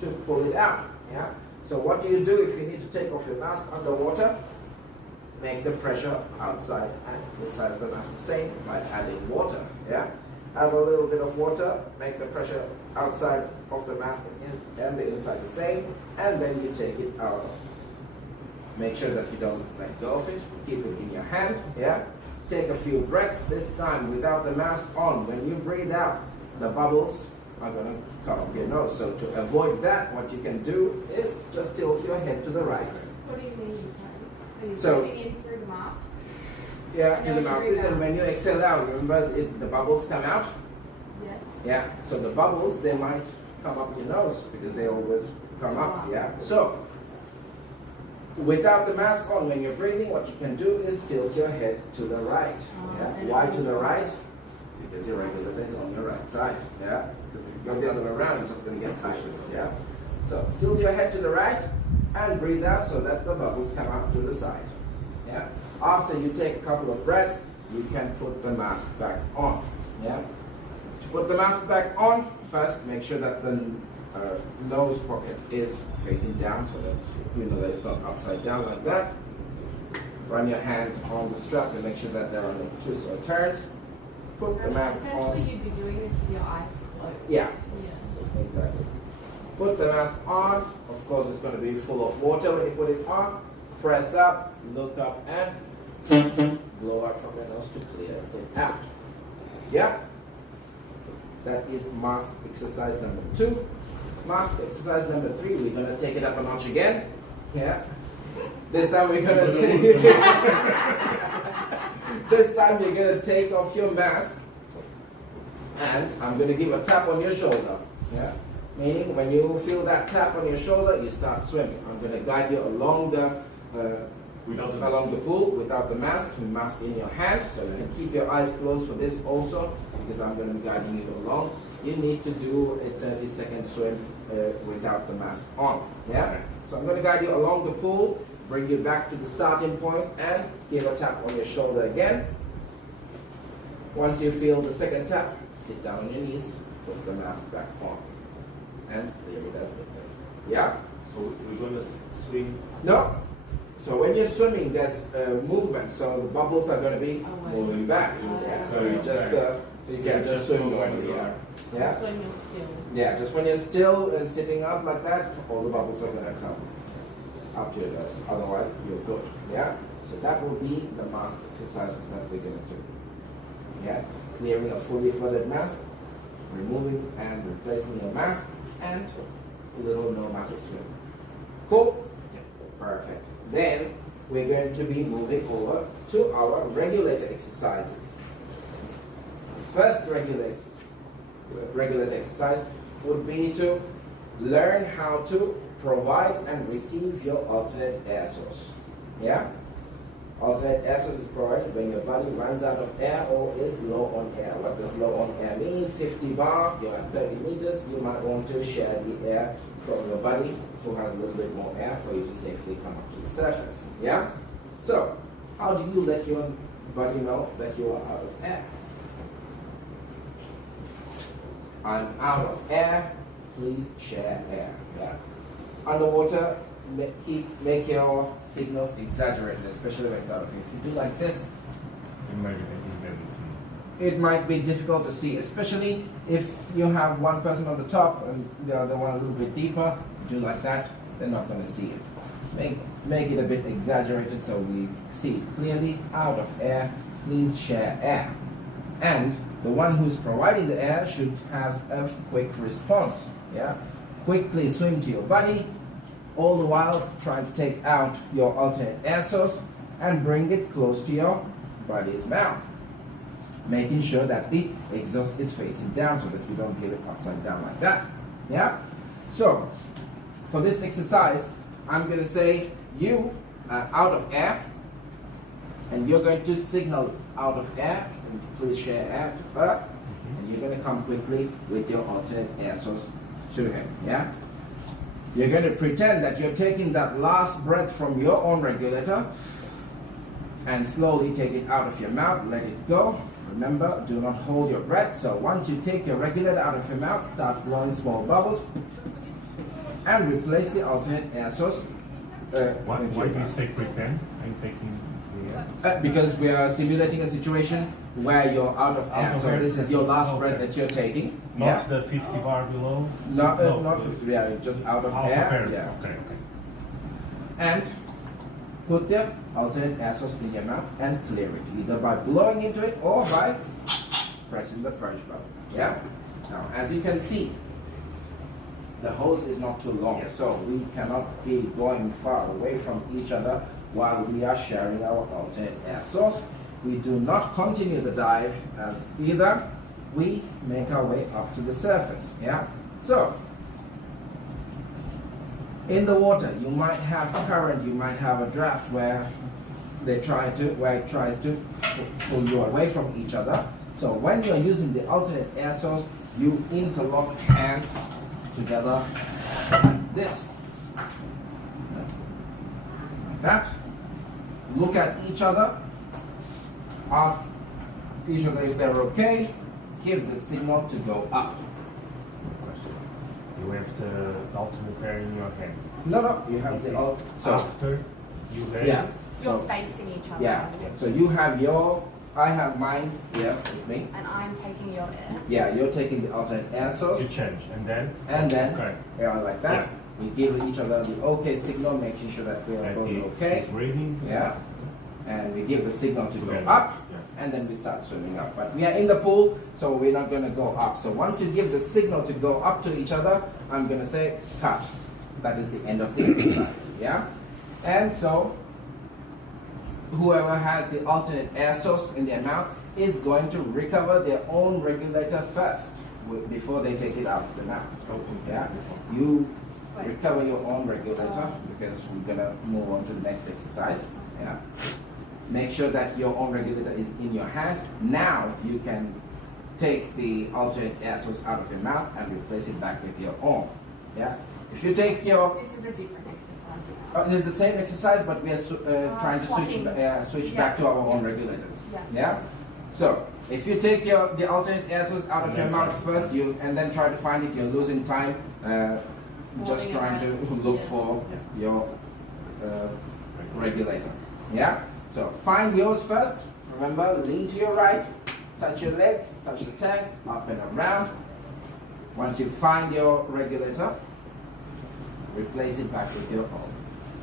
to pull it out, yeah? So what do you do if you need to take off your mask underwater? Make the pressure outside and inside of the mask the same by adding water, yeah? Add a little bit of water, make the pressure outside of the mask and the inside the same, and then you take it out. Make sure that you don't let go of it, keep it in your hand, yeah? Take a few breaths, this time without the mask on. When you breathe out, the bubbles are going to come up your nose. So to avoid that, what you can do is just tilt your head to the right. What do you mean? So you're So- breathing in through the mask? Yeah, And to the then you mouth. breathe And out. when you exhale out, remember the bubbles come out? Yes. Yeah, so the bubbles, they might come up your nose because they always come up, yeah? So, without the mask on, when you're breathing, what you can do is tilt your head to the right, yeah? Why to the right? Because your regulator is on your right side, yeah? Because if you go the other way around, it's just going to get tighter, yeah? So, tilt your head to the right and breathe out so that the bubbles come out to the side, yeah? After you take a couple of breaths, you can put the mask back on, yeah? To put the mask back on, first make sure that the nose pocket is facing down so that you know that it's not upside down like that. Run your hand on the strap and make sure that there are no twists or turns. Put the mask on. Essentially, you'd be doing this with your eyes closed. Yeah. Yeah. Exactly. Put the mask on. Of course, it's going to be full of water when you put it on. Press up, look up, and blow out from your nose to clear it out. Yeah? That is mask exercise number 2. Mask exercise number 3, we're going to take it up a notch again. Yeah? This time we're going to take this time you're going to take off your mask and I'm going to give a tap on your shoulder. Yeah? Meaning when you feel that tap on your shoulder, you start swimming. I'm going to guide you along the pool without the mask in your hand, so you can keep your eyes closed for this also, because I'm going to be guiding you along. You need to do a 30-second swim without the mask on. Yeah? So I'm going to guide you along the pool, bring you back to the starting point, and give a tap on your shoulder again. Once you feel the second tap, sit down on your knees, put the mask back on, and there it is. Yeah? So we're going to swim. No. So when you're swimming, there's movement, so the bubbles are going to be moving back. Yeah. So you just you can just swim normally. Yeah. Yeah. Just when you're still. Yeah. Just when you're still and sitting up like that, all the bubbles are going to come up to your nose. Otherwise, you're good. Yeah. So that will be the mask exercises that we're going to do. Yeah. Clearing a fully flooded mask, removing and replacing your mask, and a little no mask swim. Cool. Perfect. Then we're going to be moving over to our regulator exercises. The first regulator exercise would be to learn how to provide and receive your alternate air source. Yeah? Alternate air source is provided when your body runs out of air or is low on air. What does low on air mean? 50 bar, you're at 30 meters, you might want to share the air from your buddy who has a little bit more air for you to safely come up to the surface. Yeah? So, how do you let your buddy know that you are out of air? I'm out of air, please share air. Yeah? Underwater, make your signals exaggerated, especially when it's out of air. If you do like this, it might be difficult to see, especially if you have one person on the top and the other one a little bit deeper. Do like that, they're not going to see it. Make it a bit exaggerated so we see it clearly. Out of air, please share air. And the one who's providing the air should have a quick response. Yeah, quickly swim to your buddy, all the while trying to take out your alternate air source and bring it close to your buddy's mouth, making sure that the exhaust is facing down so that you don't give it upside down like that. Yeah? So, for this exercise, I'm going to say you are out of air, and you're going to signal out of air, and please share air to her, and you're going to come quickly with your alternate air source to him. Yeah? You're going to pretend that you're taking that last breath from your own regulator, and slowly take it out of your mouth, let it go. Remember, do not hold your breath. So once you take your regulator out of your mouth, start blowing small bubbles and replace the alternate air source. Why do you say pretend? I'm taking the air? Because we are simulating a situation where you're out of air. So this is your last breath that you're taking. Not the 50 bar below? Not 50, yeah, just out of air. Yeah. Okay. And put the alternate air source in your mouth and clear it, either by blowing into it or by pressing the purge button. Yeah? Now, as you can see, the hose is not too long, so we cannot be going far away from each other while we are sharing our alternate air source. We do not continue the dive as either. We make our way up to the surface. Yeah? So, In the water, you might have current, you might have a draft where it tries to pull you away from each other. So when you're using the alternate air source, you interlock hands together like this. Like that. Look at each other. Ask each other if they're okay. Give the signal to go up. Question. You have the alternate air in your hand. No, you have This the is so after you have yeah. You're So facing each other. yeah. So you have I have mine here with me. And I'm taking your air. Yeah, you're taking the alternate air source. you change and then Okay. Yeah, like that. Yeah. We give each other the okay signal, making sure that we are both okay. She's breathing. Yeah. And we give the signal to go Together. up, Yeah. and then we start swimming up. But we are in the pool, so we're not going to go up. So once you give the signal to go up to each other, I'm going to say cut. That is the end of the exercise. Yeah. And so whoever has the alternate air source in their mouth is going to recover their own regulator first before they take it out of the mouth. Yeah. You recover your own regulator because we're gonna move on to the next exercise. Yeah. Make sure that your own regulator is in your hand. Now you can take the alternate air source out of your mouth and replace it back with your own. Yeah. If you take your This is a different exercise. it is the same exercise, but we are trying to switch back to our own regulators. Yeah. So if you take the alternate air source out of your mouth first, and then try to find it, you're losing time. Just trying to look for your regulator. Yeah. So find yours first. Remember, lean to your right, touch your leg, touch the tank, up and around. Once you find your regulator, replace it back with your own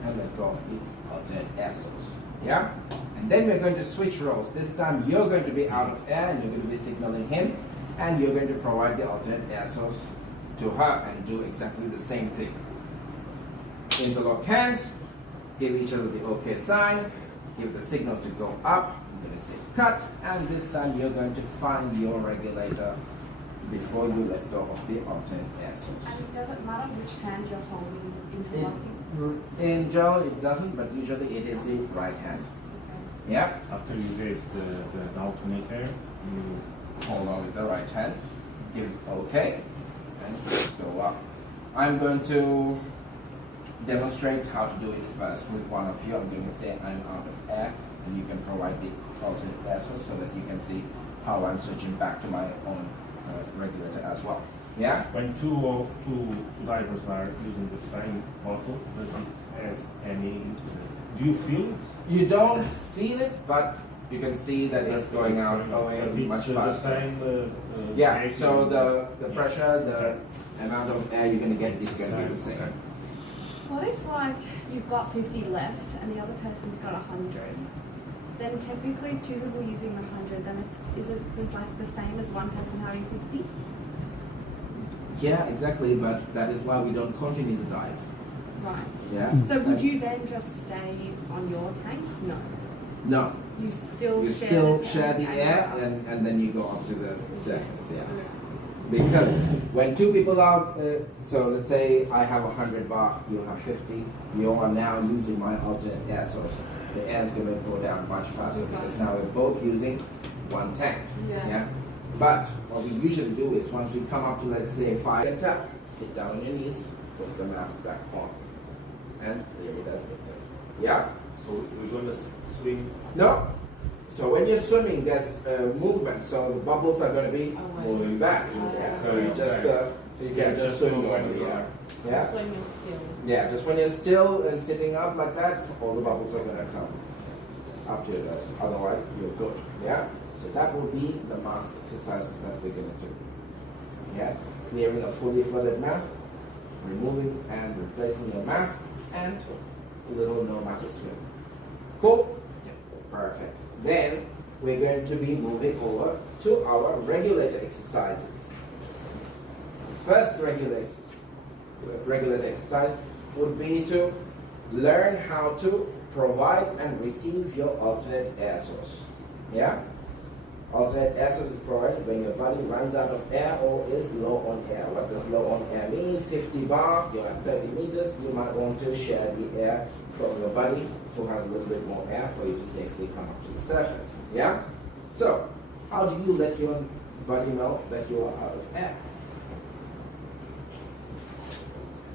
and let go of the alternate air source. Yeah? And then we're going to switch roles. This time you're going to be out of air and you're going to be signaling him, and you're going to provide the alternate air source to her and do exactly the same thing. Interlock hands, give each other the okay sign, give the signal to go up. I'm going to say cut, and this time you're going to find your regulator before you let go of the alternate air source. And it doesn't matter which hand you're holding interlocking. In general, it doesn't, but usually it is the right hand. Okay. Yeah? After you gave the alternate air, you Hold on with the right hand, give it okay, and go up. I'm going to demonstrate how to do it first with one of you. I'm going to say I'm out of air, and you can provide the alternate air source so that you can see how I'm switching back to my own regulator as well. Yeah? when two divers are using the same bottle, does it has any? Do you feel it? You don't feel it, but you can see that it's going out away But it's much the faster. same. Yeah, air so flow? the pressure, the amount of air you're going to get is going to be the same. Okay. What if like you've got 50 left and the other person's got 100? Then technically two people using 100, then is it like the same as one person having 50? Yeah, exactly, but that is why we don't continue the dive. Right. Yeah? So would you then just stay on your tank? No. No, You still you share still the tank share the and air go up. and then you go up to the surface, yeah. Because when two people are, so let's say I have 100 bar, you have 50, you are now using my alternate air source. The air is going to go down much faster because now we're both using one tank. Yeah. But what we usually do is once we come up to, let's say, 5 tap, sit down on your knees, put the mask back on, and there it is. Yeah? So we're going to swim. No. So when you're swimming, there's movement. So the bubbles are going to be moving back. Yeah. So you just you can just swim normally. Yeah. Yeah. Just when you're still. Yeah. Just when you're still and sitting up like that, all the bubbles are going to come up to your nose. Otherwise, you're good. Yeah. So that will be the mask exercises that we're going to do. Yeah. Clearing a fully flooded mask, removing and replacing your mask, and a little no mask swim. Cool? Perfect. Then we're going to be moving over to our regulator exercises. First regulator exercise would be to learn how to provide and receive your alternate air source. Yeah? Alternate air source is provided when your body runs out of air or is low on air. What does low on air mean? 50 bar, you're at 30 meters, you might want to share the air from your buddy who has a little bit more air for you to safely come up to the surface. Yeah? So, how do you let your body know that you are out of air?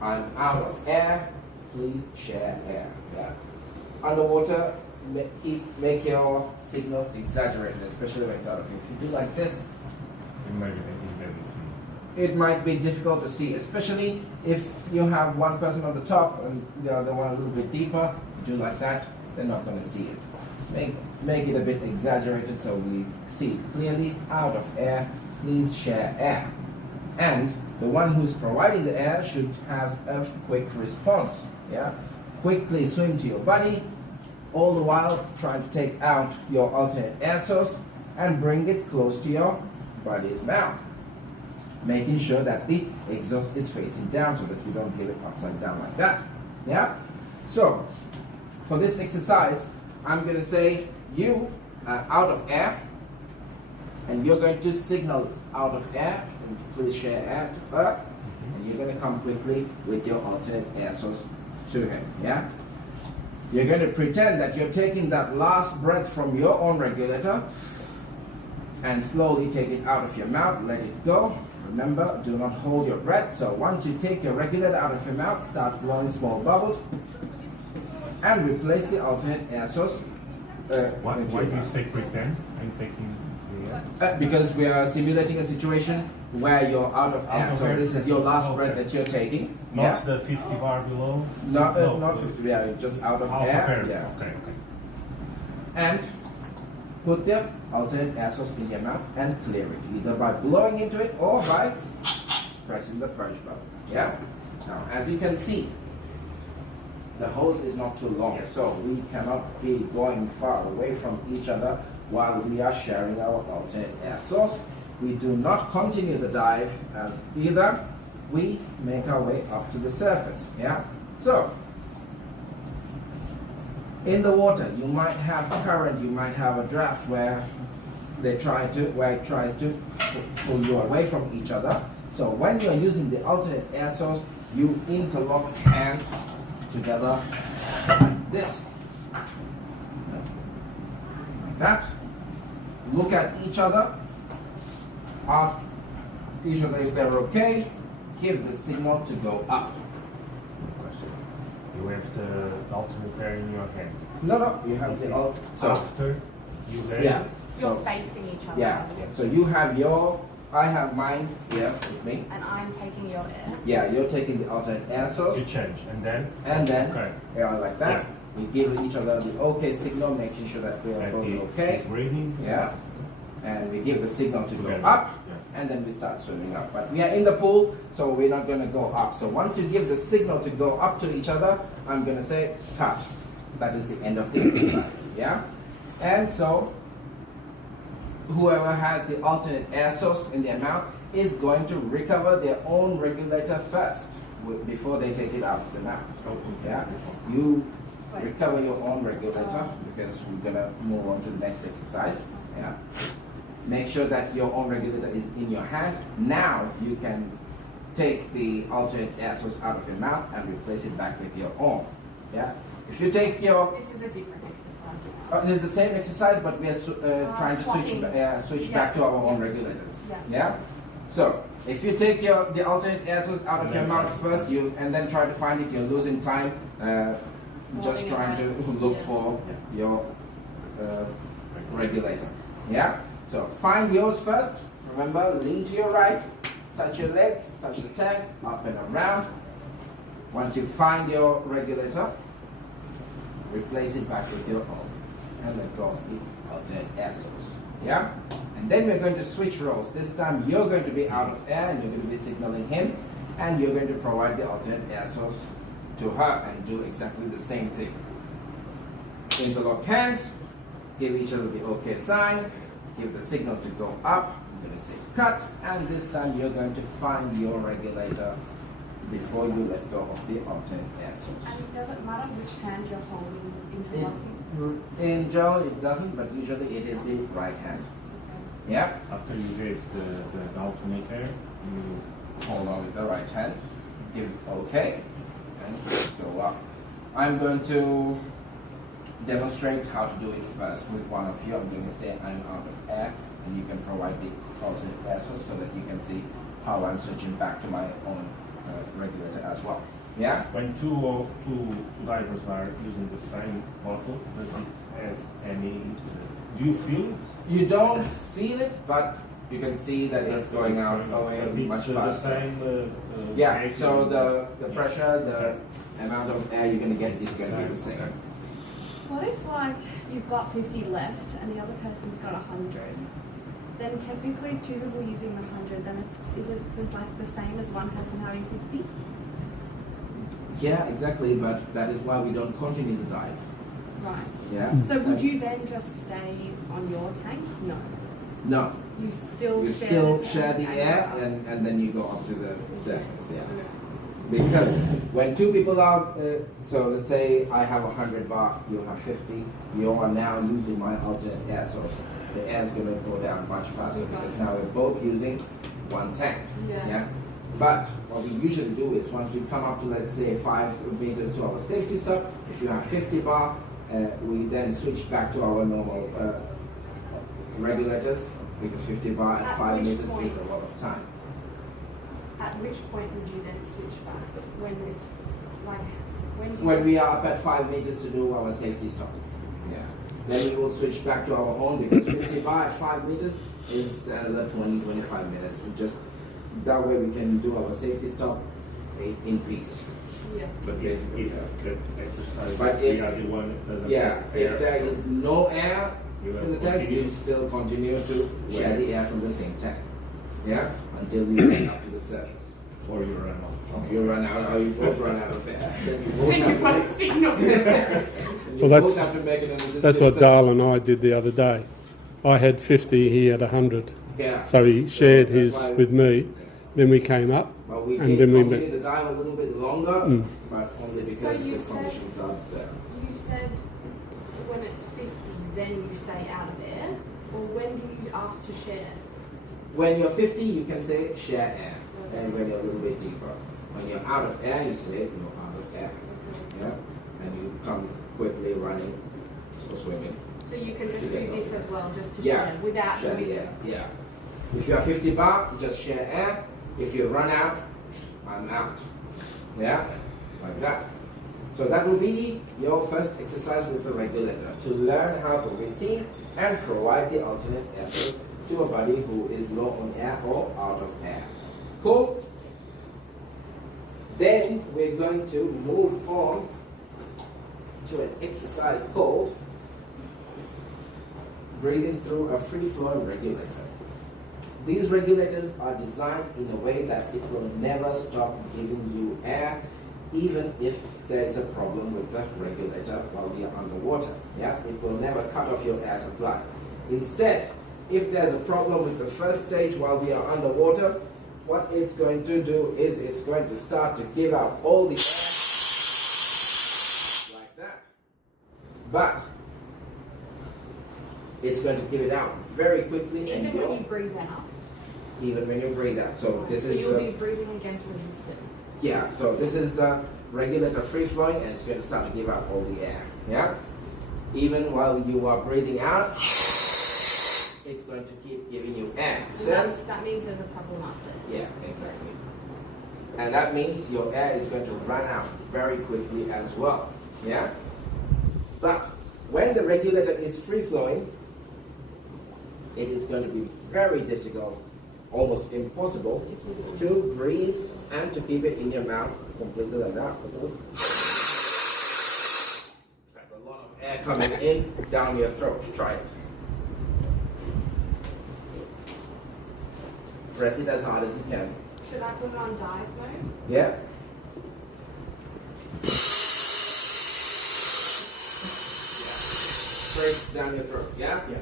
I'm out of air, please share air. Yeah? Underwater, make your signals exaggerated, especially when it's out of air. If you do like this, it might be difficult to see, especially if you have one person on the top and the other one a little bit deeper. Do like that, they're not going to see it. Make it a bit exaggerated so we see it clearly. Out of air, please share air. And the one who's providing the air should have a quick response. Yeah, quickly swim to your buddy, all the while trying to take out your alternate air source and bring it close to your buddy's mouth, making sure that the exhaust is facing down so that you don't give it upside down like that. Yeah? So, for this exercise, I'm going to say you are out of air, and you're going to signal out of air, and please share air to her, and you're going to come quickly with your alternate air source to him. Yeah? You're going to pretend that you're taking that last breath from your own regulator and slowly take it out of your mouth, let it go. Remember, do not hold your breath. So once you take your regulator out of your mouth, start blowing small bubbles and replace the alternate air source. Why do you say pretend? I'm taking the air? Because we are simulating a situation where you're out of air. So this is your last breath that you're taking. Not the 50 bar below? Not 50, yeah, just out of air. Yeah. Okay. And put the alternate air source in your mouth and clear it, either by blowing into it or by pressing the purge button. Yeah? Now, as you can see, the hose is not too long, so we cannot be going far away from each other while we are sharing our alternate air source. We do not continue the dive as either. We make our way up to the surface. Yeah? So, in the water, you might have current, you might have a draft where it tries to pull you away from each other. So when you're using the alternate air source, you interlock hands together like this. Like that. Look at each other. Ask each other if they're okay. Give the signal to go up. You have the alternate air in your hand. No, you have the alt. So after you let yeah. You're So facing each other. yeah. So you have I have mine here with me. And I'm taking your air. Yeah, you're taking the alternate air source. you change and then Okay. Yeah, like that. Yeah. We give each other the okay signal, making sure that we are both okay. She's breathing. Yeah. And we give the signal to go Together. up, Yeah. and then we start swimming up. But we are in the pool, so we're not going to go up. So once you give the signal to go up to each other, I'm going to say cut. That is the end of the exercise. Yeah. And so whoever has the alternate air source in their mouth is going to recover their own regulator first before they take it out of the mouth. Yeah. You recover your own regulator because we're gonna move on to the next exercise. Yeah. Make sure that your own regulator is in your hand. Now you can take the alternate air source out of your mouth and replace it back with your own. Yeah. If you take your This is a different exercise. it's the same exercise, but we are trying to switch back to our own regulators. Yeah. So if you take the alternate air source out of your mouth first, and then try to find it, you're losing time. Just trying to look for your regulator. Yeah. So find yours first. Remember, lean to your right, touch your leg, touch the tank, up and around. Once you find your regulator, replace it back with your own, and let go of the alternate air source. Yeah? And then we're going to switch roles. This time you're going to be out of air and you're going to be signaling him, and you're going to provide the alternate air source to her and do exactly the same thing. Interlock hands, give each other the okay sign, give the signal to go up. I'm going to say cut, and this time you're going to find your regulator before you let go of the alternate air source. And it doesn't matter which hand you're holding interlocking. In general, it doesn't, but usually it is the right hand. Yeah? After you gave the alternator, you Hold on with the right hand. Give OK. And go up. I'm going to demonstrate how to do it first with one of you. I'm going to say I'm out of air, and you can provide the alternate air source so that you can see how I'm switching back to my own regulator as well. Yeah? when two divers are using the same bottle, does it has any? Do you feel it? You don't feel it, but you can see that it's going out away But much it's the faster. same. Yeah, air so flow. the pressure, the amount of air you're going to get is going to be the same. What if like you've got 50 left and the other person's got 100? Then technically two people using the 100, then is it like the same as one person having 50? Yeah, exactly, but that is why we don't continue the dive. Right. Yeah? So would you then just stay on your tank? No. No, You still you share still the tank share the and air go up. and then you go up to the surface, yeah. Okay. Because when two people are, so let's say I have 100 bar, you have 50, you are now using my alternate air source. The air is going to go down much faster because now we're both using one tank. Yeah. But what we usually do is once we come up to, let's say, 5 meters to our safety stop, if you have 50 bar, we then switch back to our normal regulators because 50 bar at At 5 which meters point? is a lot of time. At which point would you then switch back? When this, like, when do you... When we are up at 5 meters to do our safety stop. Yeah. Then we will switch back to our own because 50 bar at 5 meters is another 20-25 minutes. We just that way we can do our safety stop in peace. Yeah. But Basically, if the exercise, But we if- are the one that doesn't Yeah, have if air, there is no air you in the will tank, continue. you still continue to share the air from the same tank. Yeah, until you get up to the surface. or you run out. You run out, or you both run out of air. Then you both Then you have to both make- signal. you Well, both that's- have to make an emergency That's what search. Dahl and I did the other day. I had 50, he had 100. Yeah. So he shared that's his why- with me. Then we came up. But we And can then we continue the dive a little bit longer, Mm. but only because So you the said- conditions are there. You said when it's 50, then you say out of air? Or when do you ask to share? When you're 50, you can say share air. And when you're a little bit deeper. When you're out of air, you say you're out of air. Yeah? And you come quickly running or swimming. So you can just To get do this as well, just to Yeah. share, without Share doing the air. this? Yeah. If you're 50 bar, just share air. If you run out, I'm out. Yeah? Like that. So that will be your first exercise with the regulator, to learn how to receive and provide the alternate air source to a buddy who is low on air or out of air. Cool? Then we're going to move on to an exercise called breathing through a free-flowing regulator. These regulators are designed in a way that it will never stop giving you air, even if there is a problem with the regulator while we are underwater. Yeah, it will never cut off your air supply. Instead, if there's a problem with the first stage while we are underwater, what it's going to do is it's going to start to give out all the air like that. But it's going to give it out very quickly and Even when you breathe out? even when you breathe out. So this So is you'll be breathing against resistance. yeah, so this is the regulator free flowing and it's going to start to give out all the air. Yeah? Even while you are breathing out, it's going to keep giving you air. So So that means there's a problem after. yeah, exactly. And that means your air is going to run out very quickly as well. Yeah? But when the regulator is free flowing, it is going to be very difficult, almost impossible, to breathe and to keep it in your mouth completely like that. There's a lot of air coming in down your throat. Try it. Press it as hard as you can. Should I put it on dive mode? Yeah? Straight down your throat, yeah? Yeah.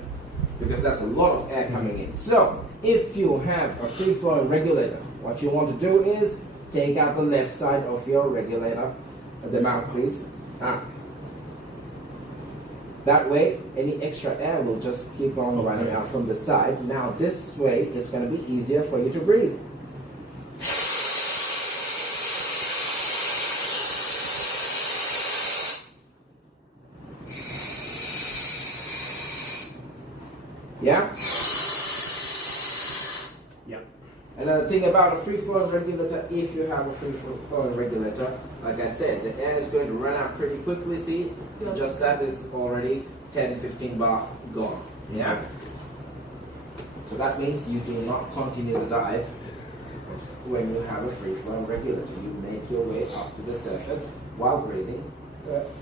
Because that's a lot of air coming in. So, if you have a free-flowing regulator, what you want to do is take out the left side of your regulator, the mouth please. That way, any extra air will just keep on running out from the side. Now this way, it's going to be easier for you to breathe. Yeah? Yeah. Another thing about a free-flowing regulator, if you have a free-flowing regulator, like I said, the air is going to run out pretty quickly. See, just that is already 10-15 bar gone. Yeah? So that means you do not continue the dive when you have a free-flowing regulator. You make your way up to the surface while breathing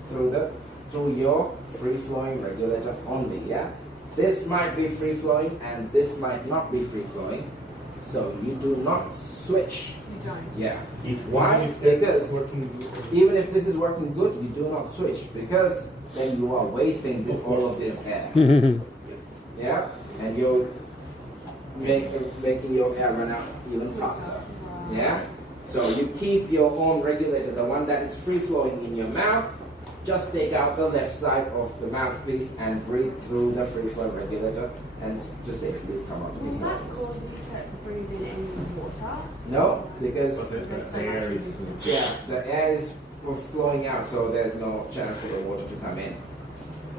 through your free-flowing regulator only. Yeah? This might be free-flowing and this might not be free-flowing. So you do not switch. You don't. Yeah. Why? Why? Because working good. even if this is working good, you do not switch because then you are wasting all of this air. Yeah? And you're making your air run out even faster. Yeah? So you keep your own regulator, the one that is free-flowing in your mouth. Just take out the left side of the mouthpiece and breathe through the free-flow regulator and to safely come out to the Will that surface. cause you to breathe in any water? No, because Because the air is. the air is flowing out, so there's no chance for the water to come in.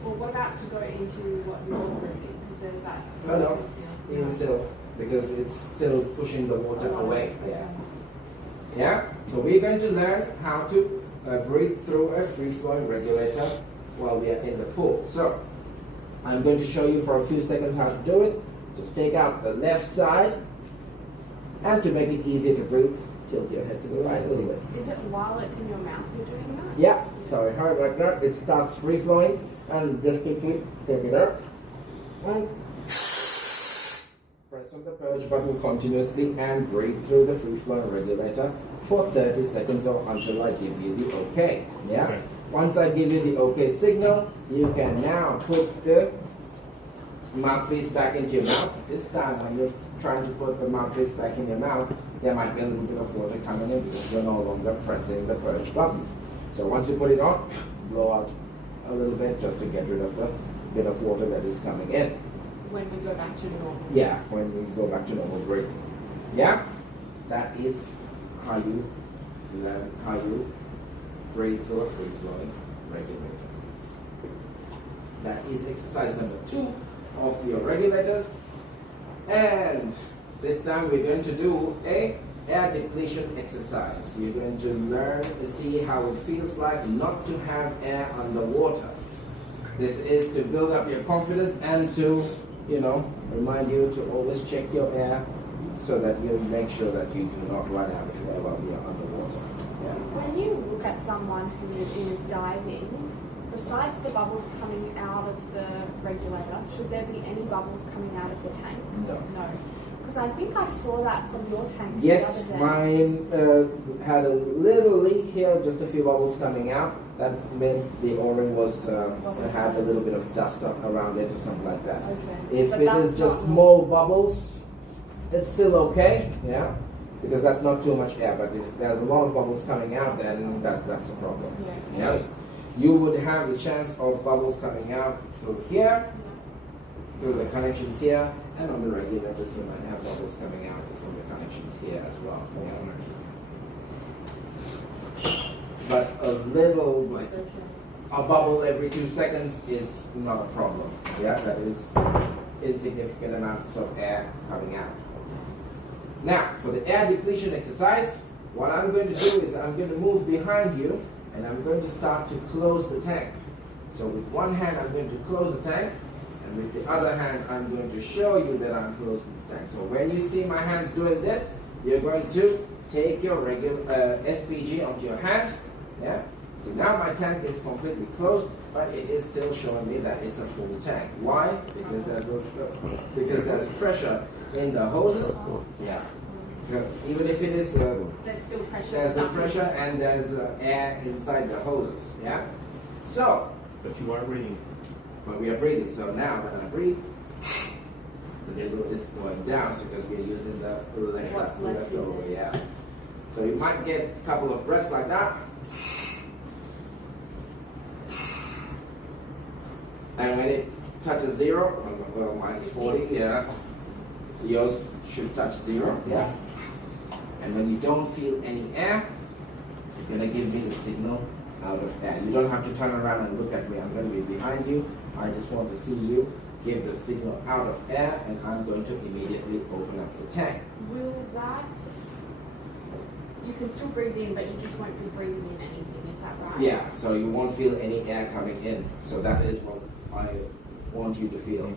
Well, what about to go into what you're breathing? Because there's that. No, even still, because it's still pushing the water away. Yeah. Yeah. So we're going to learn how to breathe through a free-flowing regulator while we are in the pool. So I'm going to show you for a few seconds how to do it. Just take out the left side, and to make it easier to breathe, tilt your head to the right a little bit. Is it while it's in your mouth you're doing that? Yeah, so hard like that, it starts free-flowing, and just quickly take it up, and press on the purge button continuously and breathe through the free-flowing regulator for 30 seconds or until I give you the okay. Yeah? Okay. Once I give you the okay signal, you can now put the mouthpiece back into your mouth. This time when you're trying to put the mouthpiece back in your mouth, there might be a little bit of water coming in because you're no longer pressing the purge button. So once you put it on, blow out a little bit just to get rid of the bit of water that is coming in. When we go back to normal. Yeah, when we go back to normal breathing. Yeah? That is how you learn how you breathe through a free-flowing regulator. That is exercise number 2 of your regulators. And this time we're going to do a air depletion exercise. You're going to learn to see how it feels like not to have air underwater. This is to build up your confidence and to, remind you to always check your air so that you make sure that you do not run out if ever you're underwater. Yeah. When you look at someone who is diving, besides the bubbles coming out of the regulator, should there be any bubbles coming out of the tank? No. No. Because I think I saw that from your tank Yes, the other day. mine had a little leak here, just a few bubbles coming out. That meant the O-ring had a little bit of dust up around it or something like that. Okay. If But it that's is just not small bubbles, it's still okay, yeah, because that's not too much air. But if there's a lot of bubbles coming out, then that's a problem. Yeah. Yeah, you would have the chance of bubbles coming out through here, through the connections here, and on the regulators you might have bubbles coming out from the connections here as well. Yeah. But a little, like It's okay. a bubble every 2 seconds is not a problem. Yeah, that is insignificant amounts of air coming out. Now, for the air depletion exercise, what I'm going to do is I'm going to move behind you and I'm going to start to close the tank. So with one hand I'm going to close the tank, and with the other hand I'm going to show you that I'm closing the tank. So when you see my hands doing this, you're going to take your regular SPG onto your hand. Yeah. So now my tank is completely closed, but it is still showing me that it's a full tank. Why? Because there's pressure in the hoses. Yeah. Because even if it is There's still pressure. there's a stuck in pressure it. and there's air inside the hoses. Yeah. So, But you are breathing. but we are breathing. So now when I breathe, the needle is going down because we are using the What's left left in over. there. Yeah. So you might get a couple of breaths like that. And when it touches 0, well, mine's 40, yeah, yours should touch 0, yeah. And when you don't feel any air, you're gonna give me the signal out of air. You don't have to turn around and look at me. I'm gonna be behind you. I just want to see you give the signal out of air, and I'm going to immediately open up the tank. Will that? You can still breathe in, but you just won't be breathing in anything. Is that right? Yeah, so you won't feel any air coming in. So that is what I want you to feel.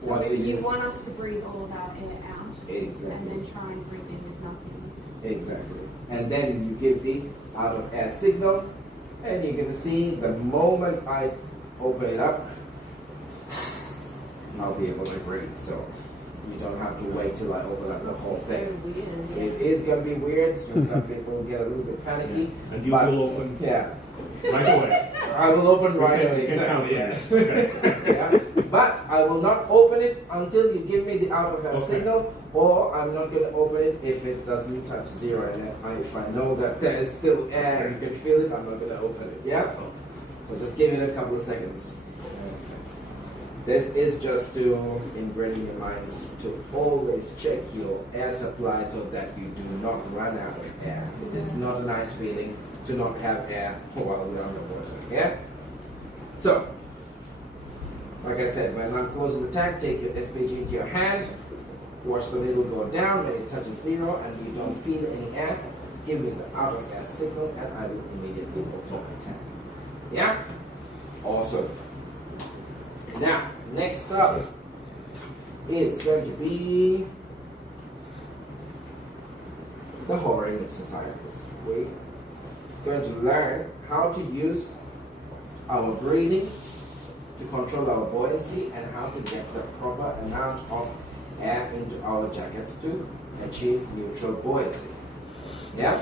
So What you is want us to breathe all of our air out, Exactly. and then try and breathe in with nothing. Exactly. And then you give the out of air signal, and you're gonna see the moment I open it up, I'll be able to breathe. So you don't have to wait till I open up the whole thing. Weird. It is gonna be weird, so some people get a little bit panicky. And you but- will open Yeah. right away. I will open right away, You can count exactly, on yes. this. Yeah. But I will not open it until you give me the out of air Okay. signal, or I'm not going to open it if it doesn't touch 0. And if I know that there is still air and you can feel it, I'm not going to open it. Yeah? So just give it a couple of seconds. This is just to ingrain in your minds to always check your air supply so that you do not run out of air. It is not a nice feeling to not have air while we're underwater. Yeah? So, like I said, when I'm closing the tank, take your SPG into your hand, watch the needle go down. When it touches 0 and you don't feel any air, just give me the out of air signal and I will immediately open up the tank. Yeah? Awesome. Now, next up is going to be the hovering exercises. We're going to learn how to use our breathing to control our buoyancy and how to get the proper amount of air into our jackets to achieve neutral buoyancy. Yeah?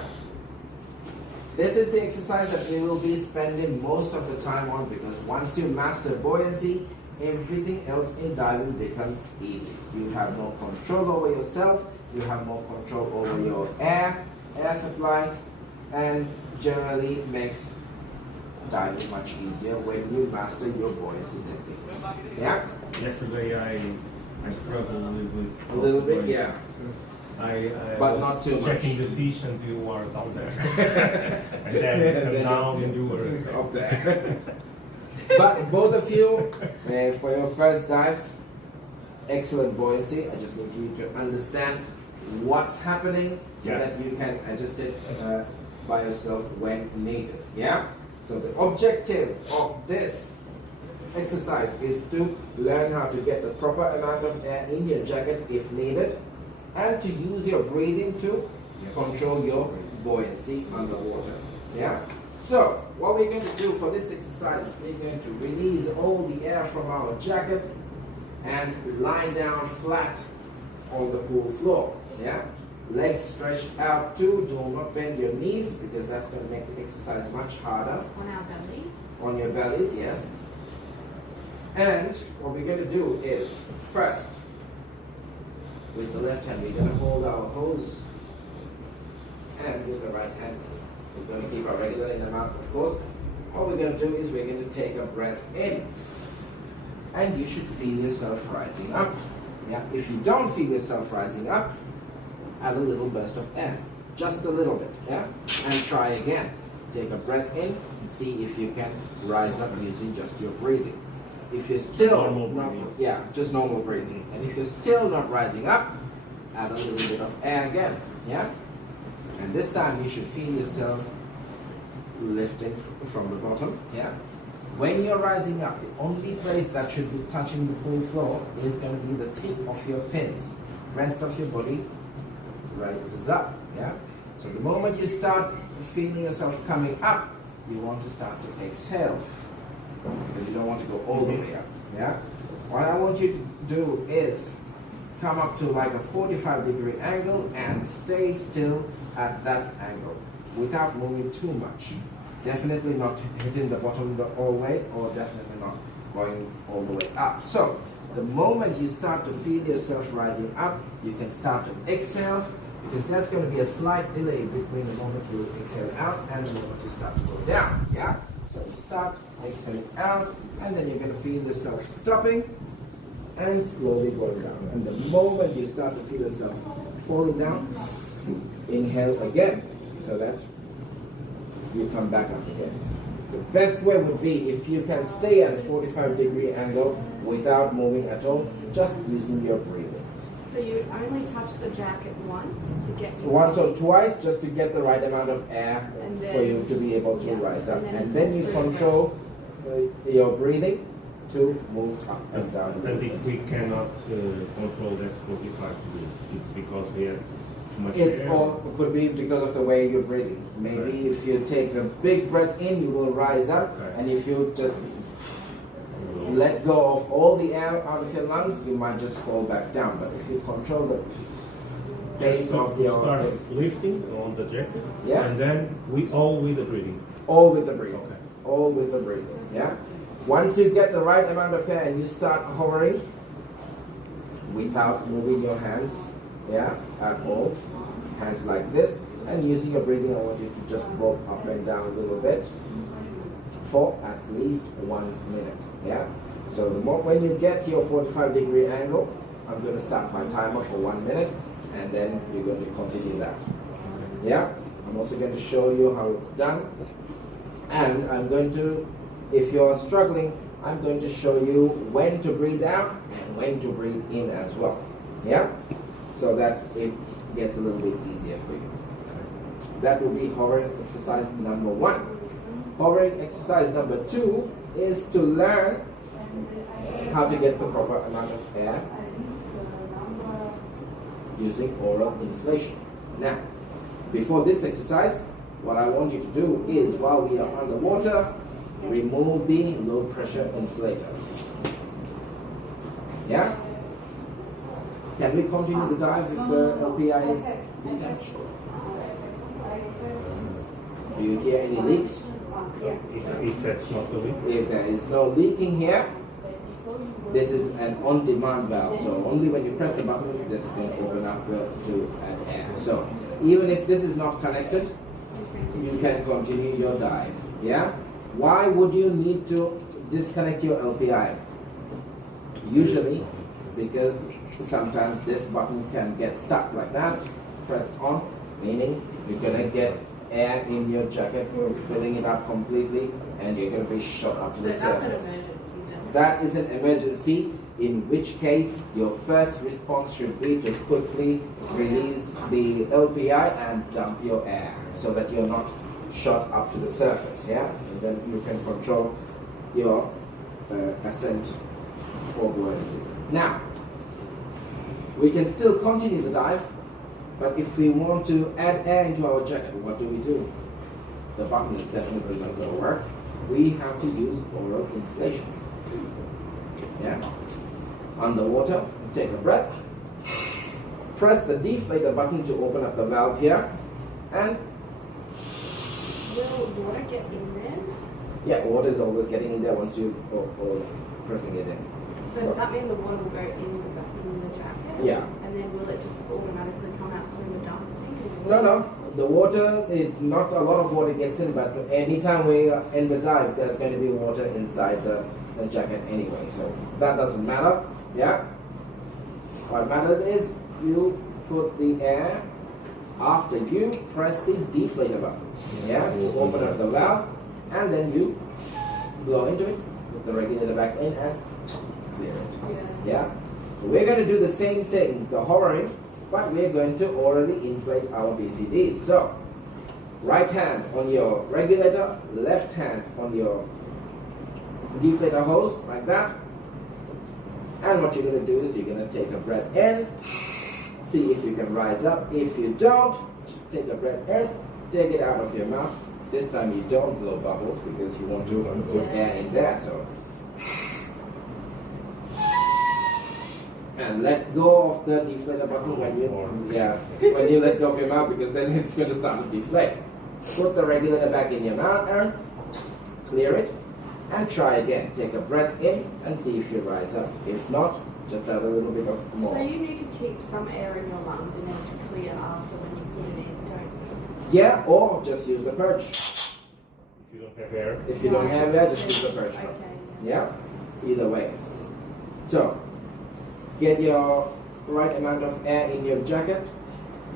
This is the exercise that we will be spending most of the time on, because once you master buoyancy, everything else in diving becomes easy. You have more control over yourself, you have more control over your air supply, and generally makes diving much easier when you master your buoyancy techniques. Yeah? Yesterday I struggled a little bit. A little bit, yeah. I But was not too checking much. the fish and you were down there. And then come down and you were Up there. But both of you, for your first dives, excellent buoyancy. I just want you to understand what's happening so Yeah. that you can adjust it by yourself when needed. Yeah? So the objective of this exercise is to learn how to get the proper amount of air in your jacket if needed, and to use your breathing to control your buoyancy underwater. Yeah? So, what we're going to do for this exercise is we're going to release all the air from our jacket and lie down flat on the pool floor. Yeah? Legs stretched out too. Do not bend your knees, because that's going to make the exercise much harder. On our bellies. On your bellies, yes. And what we're going to do is, first, with the left hand, we're going to hold our hose, and with the right hand, we're going to keep our regular in the mouth, of course. What we're going to do is we're going to take a breath in, and you should feel yourself rising up. Yeah. If you don't feel yourself rising up, add a little burst of air, just a little bit. Yeah, and try again. Take a breath in and see if you can rise up using just your breathing. If you're still Normal not, breathing. yeah, just normal breathing. And if you're still not rising up, add a little bit of air again. Yeah, and this time you should feel yourself lifting from the bottom. Yeah. When you're rising up, the only place that should be touching the pool floor is going to be the tip of your fins. Rest of your body rises up. Yeah. So the moment you start feeling yourself coming up, you want to start to exhale, because you don't want to go all the way up. Yeah. What I want you to do is come up to like a 45-degree angle and stay still at that angle without moving too much. Definitely not hitting the bottom the whole way, or definitely not going all the way up. So the moment you start to feel yourself rising up, you can start to exhale, because there's going to be a slight delay between the moment you exhale out and the moment you start to go down. Yeah. So you start, exhale out, and then you're going to feel yourself stopping and slowly going down. And the moment you start to feel yourself falling down, inhale again so that you come back up again. The best way would be if you can stay at a 45-degree angle without moving at all, just using your breathing. So you only touch the jacket once to get you Once or twice just to get the right amount of air And for you to be able to yeah, rise up. and then And it's then all you through the control your breathing to move up and down. a And little if bit. we cannot control that 45 degrees, it's because we have too much It's air. all could be because of the way you're breathing. Maybe if you take a big breath in, you will rise up, Okay. and if you just let go of all the air out of your lungs, you might just fall back down. But if you control the pace Just of to your start lifting on the jacket, Yeah. and then we all with the breathing. all with the breathing, Okay. all with the breathing. Yeah. Once you get the right amount of air and you start hovering without moving your hands, yeah, at all, hands like this, and using your breathing, I want you to just roll up and down a little bit for at least 1 minute. Yeah. So the more when you get to your 45-degree angle, I'm going to start my timer for 1 minute, and then you're going to continue that. Yeah. I'm also going to show you how it's done, and I'm going to, if you're struggling, I'm going to show you when to breathe out and when to breathe in as well. Yeah. So that it gets a little bit easier for you. That will be hovering exercise number 1. Hovering exercise number 2 is to learn how to get the proper amount of air using oral inflation. Now, before this exercise, what I want you to do is, while we are underwater, remove the low pressure inflator. Yeah? Can we continue the dive if the LPI is detached? Do you hear any leaks? If that's not the leak. If there is no leaking here, this is an on-demand valve. So only when you press the button, this is going to open up to add air. So even if this is not connected, you can continue your dive. Yeah? Why would you need to disconnect your LPI? Usually because sometimes this button can get stuck like that, pressed on, meaning you're going to get air in your jacket, filling it up completely, and you're going to be shot up to So the that's an surface. emergency then. That is an emergency, in which case your first response should be to quickly release the LPI and dump your air so that you're not shot up to the surface, yeah? And then you can control your ascent or buoyancy. Now, we can still continue the dive, but if we want to add air into our jacket, what do? The button is definitely not going to work. We have to use oral inflation. Yeah? Underwater, take a breath. Press the deflator button to open up the valve here, and Will water get in there? yeah, water is always getting in there once you or pressing it in. So does that mean the water will go in the jacket? Yeah. And then will it just automatically come out through the dump thing? No. The water, not a lot of water gets in, but anytime we are in the dive, there's going to be water inside the jacket anyway. So that doesn't matter. Yeah. What matters is you put the air after you press the deflator button. Yeah. To open up the valve, and then you blow into it, put the regulator back in, and clear it. Yeah. We're going to do the same thing, the hovering, but we're going to orally inflate our BCDs. So, right hand on your regulator, left hand on your deflator hose, like that. And what you're going to do is you're going to take a breath in, see if you can rise up. If you don't, take a breath in, take it out of your mouth. This time you don't blow bubbles because you want to put air in there. So. And let go of the deflator button when you let go of your mouth, because then it's going to start to deflate. Put the regulator back in your mouth and clear it, and try again. Take a breath in and see if you rise up. If not, just add a little bit of more. So you need to keep some air in your lungs in order to clear after when you put it in, don't you? Yeah, or just use the purge. If you don't have air. If you don't have that, just use the birch bark. Okay. Yeah, either way. So, get your right amount of air in your jacket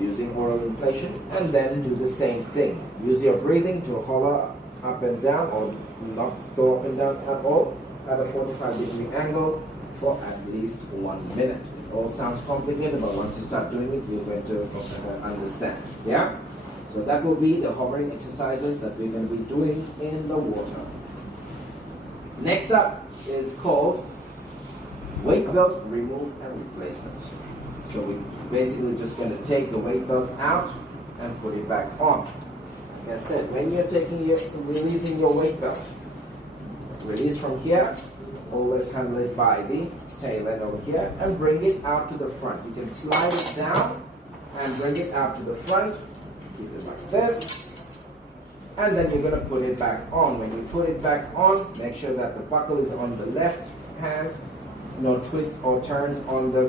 using oral inflation, and then do the same thing. Use your breathing to hover up and down, or not go up and down at all, at a 45-degree angle for at least 1 minute. It all sounds complicated, but once you start doing it, you're going to understand. Yeah? So that will be the hovering exercises that we're going to be doing in the water. Next up is called weight belt remove and replacement. So we're basically just going to take the weight belt out and put it back on. Like I said, when you're releasing your weight belt, release from here, always handle it by the tail end over here, and bring it out to the front. You can slide it down and bring it out to the front. Keep it like this. And then you're going to put it back on. When you put it back on, make sure that the buckle is on the left hand. No twists or turns on the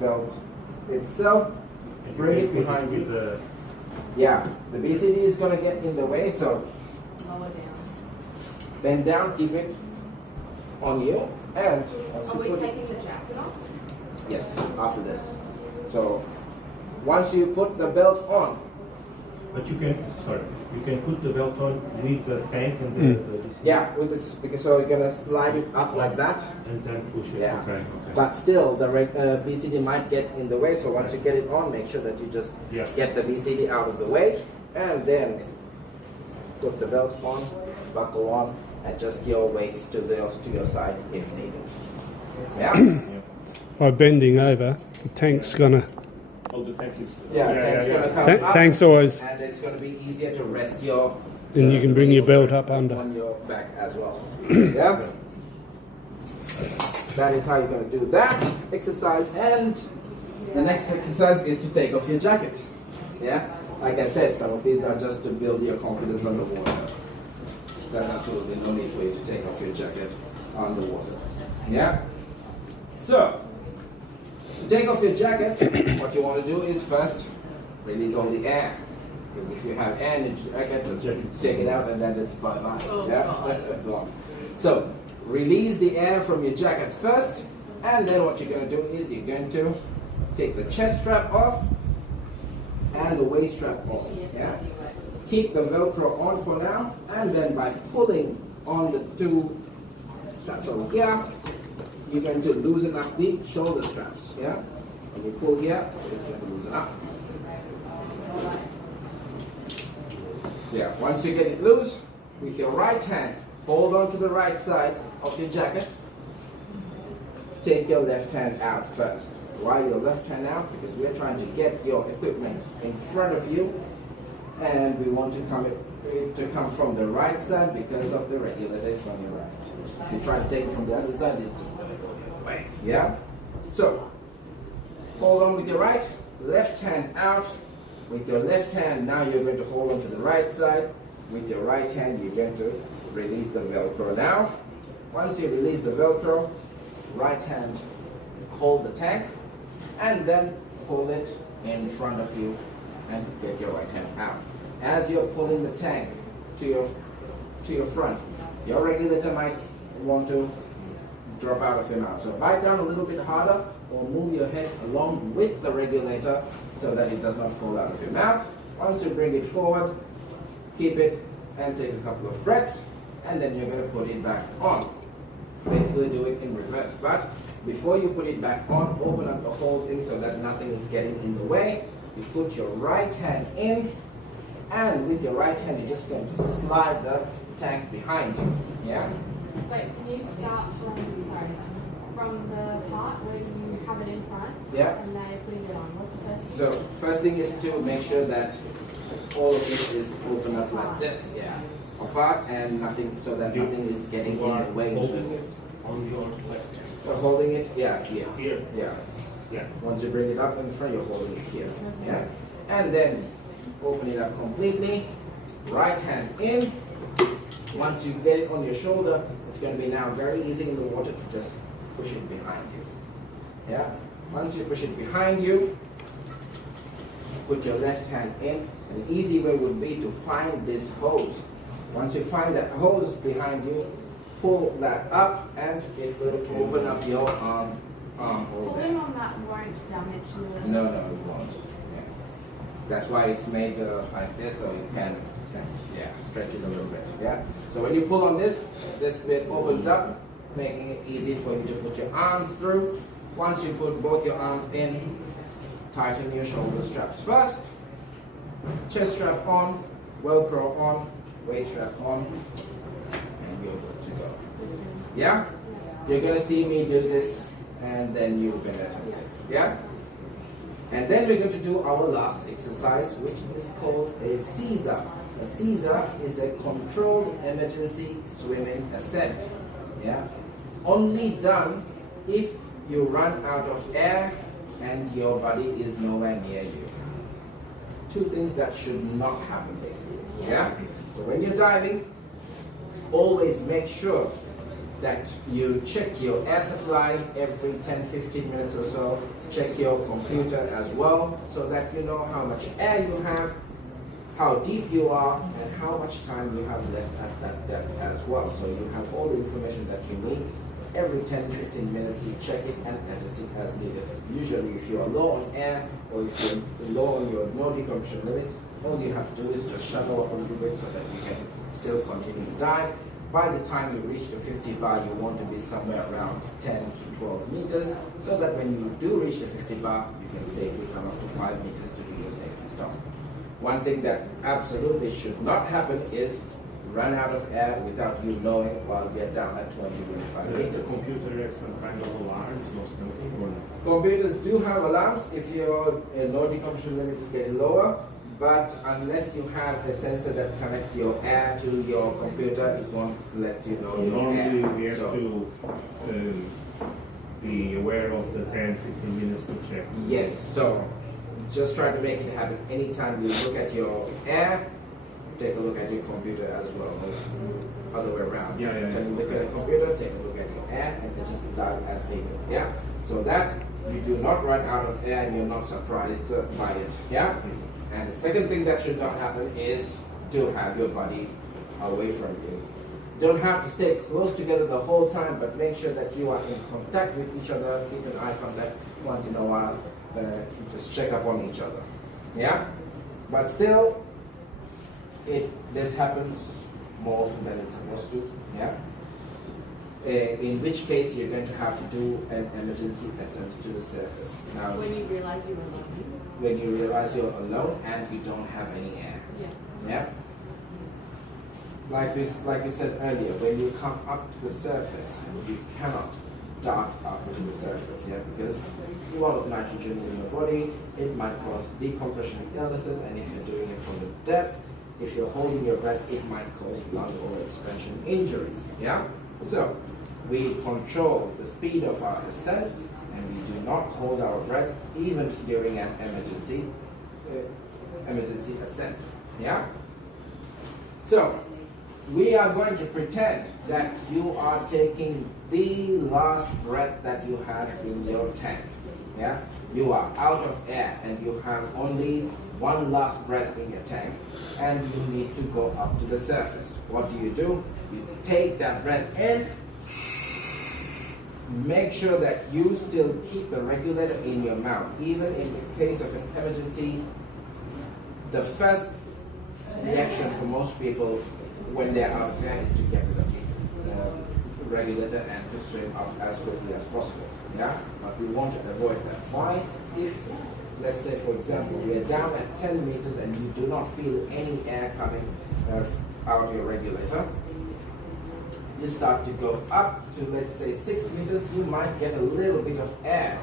belt itself. And Bring you it can behind put you. with Yeah, the BCD is going to get in the way, so Lower down. bend down, keep it on you, and once Are you we put it, taking the jacket off? yes, after this. So once you put the belt on, But you can put the belt on with the tank and the yeah, with this, because so you're gonna slide it up like that. and then push it. Yeah. Okay. But still, the BCD might get in the way, so once you get it on, make sure that you just Yeah. get the BCD out of the way, and then put the belt on, buckle on, adjust your weights to your sides if needed. Yeah? By bending over, the tank's gonna. Oh, the tank is. Yeah, tank's gonna come up, Tank's always, and it's gonna be easier to rest your and you can bring your belt up under. on your back as well. Yeah? That is how you're going to do that exercise. And the next exercise is to take off your jacket. Yeah? Like I said, some of these are just to build your confidence underwater. There's absolutely no need for you to take off your jacket underwater. Yeah? So, to take off your jacket, what you want to do is first release all the air. Because if you have air in your jacket, take it out and then it's bye-bye. Oh, Yeah? That's all. So, release the air from your jacket first, and then what you're going to do is you're going to take the chest strap off and the waist strap off. Yeah? Keep the Velcro on for now, and then by pulling on the two straps over here, you're going to loosen up the shoulder straps. Yeah? When you pull here, it's going to loosen up. Yeah, once you get it loose, with your right hand, hold on to the right side of your jacket. Take your left hand out first. Why your left hand out? Because we're trying to get your equipment in front of you, and we want to come from the right side because of the regulators on your right. If you try to take it from the other side, it's just going to go the other way. Yeah? So, hold on with your right, left hand out. With your left hand, now you're going to hold on to the right side. With your right hand, you're going to release the Velcro now. Once you release the Velcro, right hand hold the tank, and then pull it in front of you and get your right hand out. As you're pulling the tank to your front, your regulator might want to drop out of your mouth. So bite down a little bit harder, or move your head along with the regulator so that it does not fall out of your mouth. Once you bring it forward, keep it and take a couple of breaths, and then you're going to put it back on. Basically do it in reverse, but before you put it back on, open up the whole thing so that nothing is getting in the way. You put your right hand in, and with your right hand you're just going to slide the tank behind you. Yeah? Wait, can you start from the part where you have it in front? Yeah. And now you're putting it on. What's the first thing? So first thing is to make sure that all of it is open up like this, yeah, apart, and nothing, so that nothing is getting in the way. Holding it on your left hand. You're holding it, yeah, here, Here. yeah. Yeah. Once you bring it up in front, you're holding it here, yeah. And then open it up completely. Right hand in. Once you get it on your shoulder, it's going to be now very easy in the water to just push it behind you. Yeah. Once you push it behind you, put your left hand in. An easy way would be to find this hose Once you find that hose behind you, pull that up and it will open up your armhole. Pulling on that won't damage your. No, it won't. Yeah. That's why it's made like this, so you can stretch it a little bit. Yeah. So when you pull on this bit opens up, making it easy for you to put your arms through. Once you put both your arms in, tighten your shoulder straps first. Chest strap on, Velcro on, waist strap on, and you're good to go. Yeah? You're gonna see me do this, and then you're gonna attempt this. Yeah? And then we're going to do our last exercise, which is called a Caesar. A Caesar is a controlled emergency swimming ascent. Yeah? Only done if you run out of air and your body is nowhere near you. Two things that should not happen basically. Yeah? So when you're diving, always make sure that you check your air supply every 10-15 minutes or so. Check your computer as well so that you know how much air you have, how deep you are, and how much time you have left at that depth as well. So you have all the information that you need. Every 10-15 minutes you check it and adjust it as needed. Usually if you are low on air or if you're low on your no decompression limits, all you have to do is just shuttle up a little bit so that you can still continue to dive. By the time you reach the 50 bar, you want to be somewhere around 10 to 12 meters so that when you do reach the 50 bar, you can safely come up to 5 meters to do your safety stop. One thing that absolutely should not happen is run out of air without you knowing while we are down at 20-25 The meters. computer has some kind of alarms or something, or no? Computers do have alarms if your low decompression limit is getting lower, but unless you have a sensor that connects your air to your computer, it won't let you know So your air. normally we have So, to be aware of the 10-15 minutes to check. yes, so just try to make it happen anytime you look at your air, take a look at your computer as well. Other way around. Yeah. Take a look at the computer, take a look at your air, and adjust the dive as needed. Yeah? So that you do not run out of air and you're not surprised by it. Yeah? And the second thing that should not happen is to have your body away from you. Don't have to stay close together the whole time, but make sure that you are in contact with each other, keep an eye contact once in a while, just check up on each other. Yeah? But still, this happens more often than it's supposed to. Yeah? In which case you're going to have to do an emergency ascent to the surface. Now, When you realize you're alone. when you realize you're alone and you don't have any air. Yeah. Yeah? Like we said earlier, when you come up to the surface, you cannot dart up to the surface, yeah, because a lot of nitrogen in your body, it might cause decompression illnesses, and if you're doing it from the depth, if you're holding your breath, it might cause lung or expansion injuries, yeah? So, we control the speed of our ascent, and we do not hold our breath even during an emergency ascent, yeah? So, we are going to pretend that you are taking the last breath that you have in your tank. Yeah? You are out of air and you have only one last breath in your tank and you need to go up to the surface. What do? You take that breath in, make sure that you still keep the regulator in your mouth. Even in the case of an emergency, the first reaction for most people when they're out of air is to get rid of the regulator and to swim up as quickly as possible. Yeah? But we want to avoid that. Why? If, let's say for example, we are down at 10 meters and you do not feel any air coming out your regulator, you start to go up to, let's say, 6 meters, you might get a little bit of air.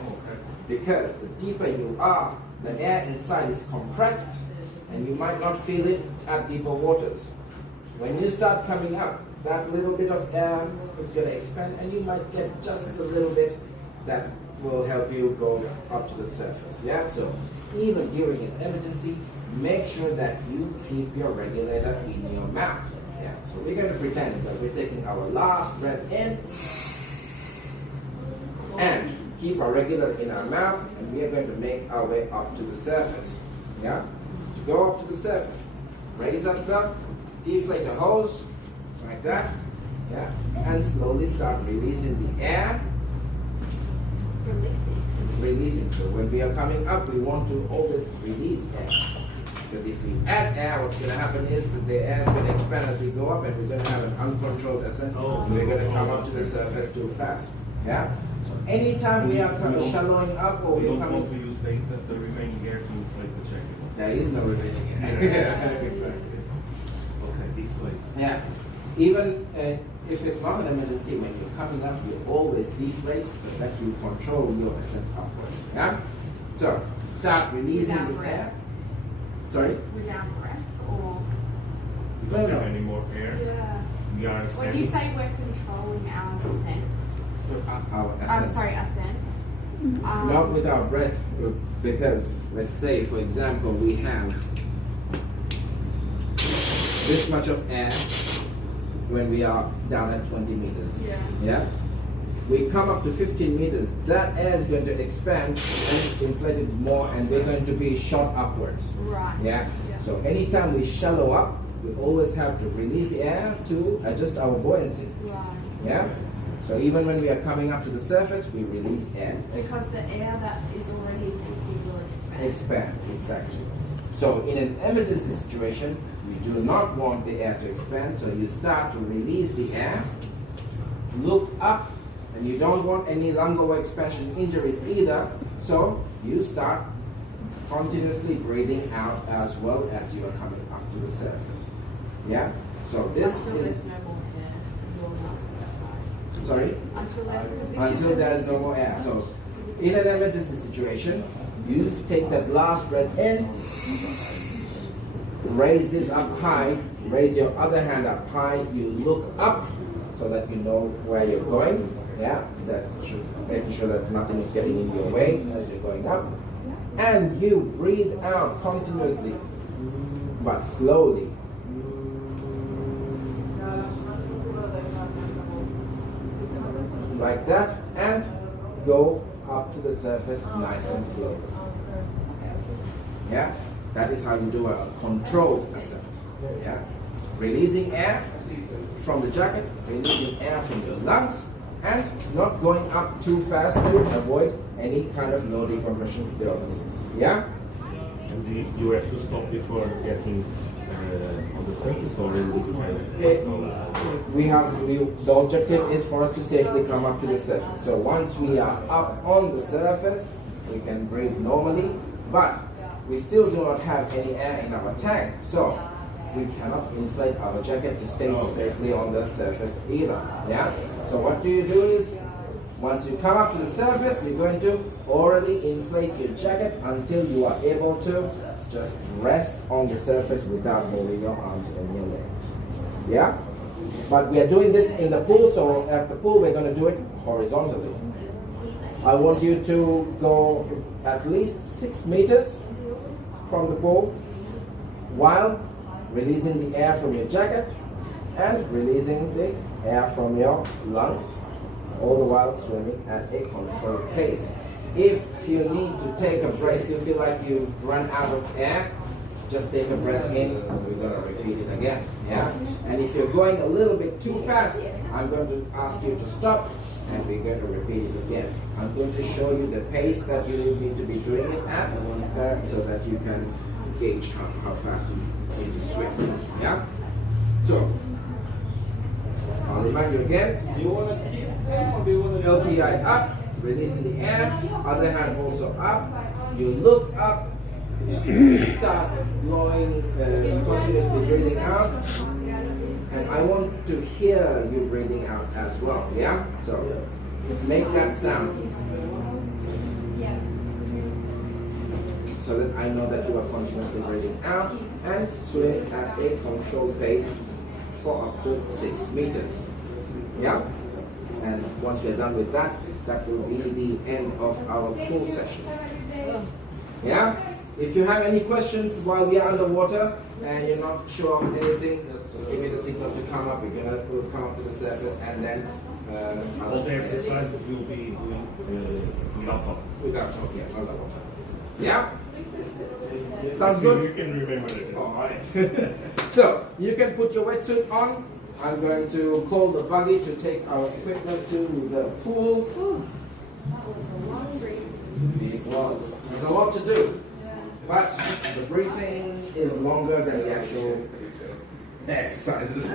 Because the deeper you are, the air inside is compressed and you might not feel it at deeper waters. When you start coming up, that little bit of air is going to expand and you might get just a little bit that will help you go up to the surface. Yeah, so even during an emergency, make sure that you keep your regulator in your mouth. Yeah, so we're going to pretend that we're taking our last breath in and keep our regulator in our mouth, and we are going to make our way up to the surface. Yeah, to go up to the surface, raise up the deflate the hose like that, yeah, and slowly start releasing the air. Releasing. So when we are coming up, we want to always release air. Because if we add air, what's going to happen is the air is going to expand as we go up, and we're going to have an uncontrolled ascent. We're going to come up to the surface too fast. Yeah. So anytime we are shallowing up or We we're don't coming, want to use the remaining air to inflate the jacket. there is no remaining air. Exactly. Okay, deflate. Yeah. Even if it's not an emergency, when you're coming up, you always deflate so that you control your ascent upwards. Yeah. So start releasing Without the breath. air. Sorry. Without breath, or We don't No, have no. any more air. yeah. We are When you ascending. say we're controlling our descent, Our ascent. sorry, ascent. Not with our breath, because let's say, for example, we have this much of air when we are down at 20 meters. Yeah. Yeah? We come up to 15 meters, that air is going to expand and inflate it more, and we're going to be shot upwards. Right. Yeah? Yeah. So anytime we shallow up, we always have to release the air to adjust our buoyancy. Right. Yeah? So even when we are coming up to the surface, we release air. Because the air that is already existing will expand. Expand, exactly. So in an emergency situation, we do not want the air to expand, so you start to release the air, look up, and you don't want any lung over expansion injuries either, so you start continuously breathing out as well as you are coming up to the surface. Yeah? So this Until is, there's no more air, you'll not be that high. sorry? Until there's, because this Until is there is no more air. So in an emergency situation, you take that last breath in, raise this up high, raise your other hand up high, you look up so that you know where you're going. Yeah, that's making sure that nothing is getting in your way as you're going up. And you breathe out continuously, but slowly. Like that, and go up to the surface nice and slow. Yeah, that is how you do a controlled ascent. Yeah, releasing air from the jacket, releasing air from your lungs, and not going up too fast to avoid any kind of low decompression illnesses. Yeah? And you have to stop before getting on the surface or in this case? The objective is for us to safely come up to the surface. So once we are up on the surface, we can breathe normally, but we still do not have any air in our tank, so we cannot inflate our jacket to stay safely on the surface either. Yeah? So what you do is, once you come up to the surface, you're going to orally inflate your jacket until you are able to just rest on the surface without moving your arms and your legs. Yeah? But we are doing this in the pool, so at the pool we're going to do it horizontally. I want you to go at least 6 meters from the pool while releasing the air from your jacket and releasing the air from your lungs, all the while swimming at a controlled pace. If you need to take a breath, you feel like you run out of air, just take a breath in and we're going to repeat it again. Yeah? And if you're going a little bit too fast, I'm going to ask you to stop and we're going to repeat it again. I'm going to show you the pace that you need to be doing it at so that you can gauge how fast you need to swim. Yeah? So, I'll remind you again. You want to keep them or do you want to LPI up, releasing the air, other hand also up. You look up, start blowing, continuously breathing out. And I want to hear you breathing out as well, yeah? So, make that sound. So that I know that you are continuously breathing out and swim at a controlled pace for up to 6 meters. Yeah? And once we're done with that, that will be the end of our pool session. Yeah? If you have any questions while we are underwater and you're not sure of anything, just give me the signal to come up. We'll come up to the surface and then I'll All the explain it. exercises will be doing without talk. Without talking, yeah, underwater. Yeah? Sounds good? You can remember it. Alright. So you can put your wetsuit on. I'm going to call the buggy to take our equipment to the pool. That was a long break. It was. There's a lot to do, but the briefing is longer than the actual exercises.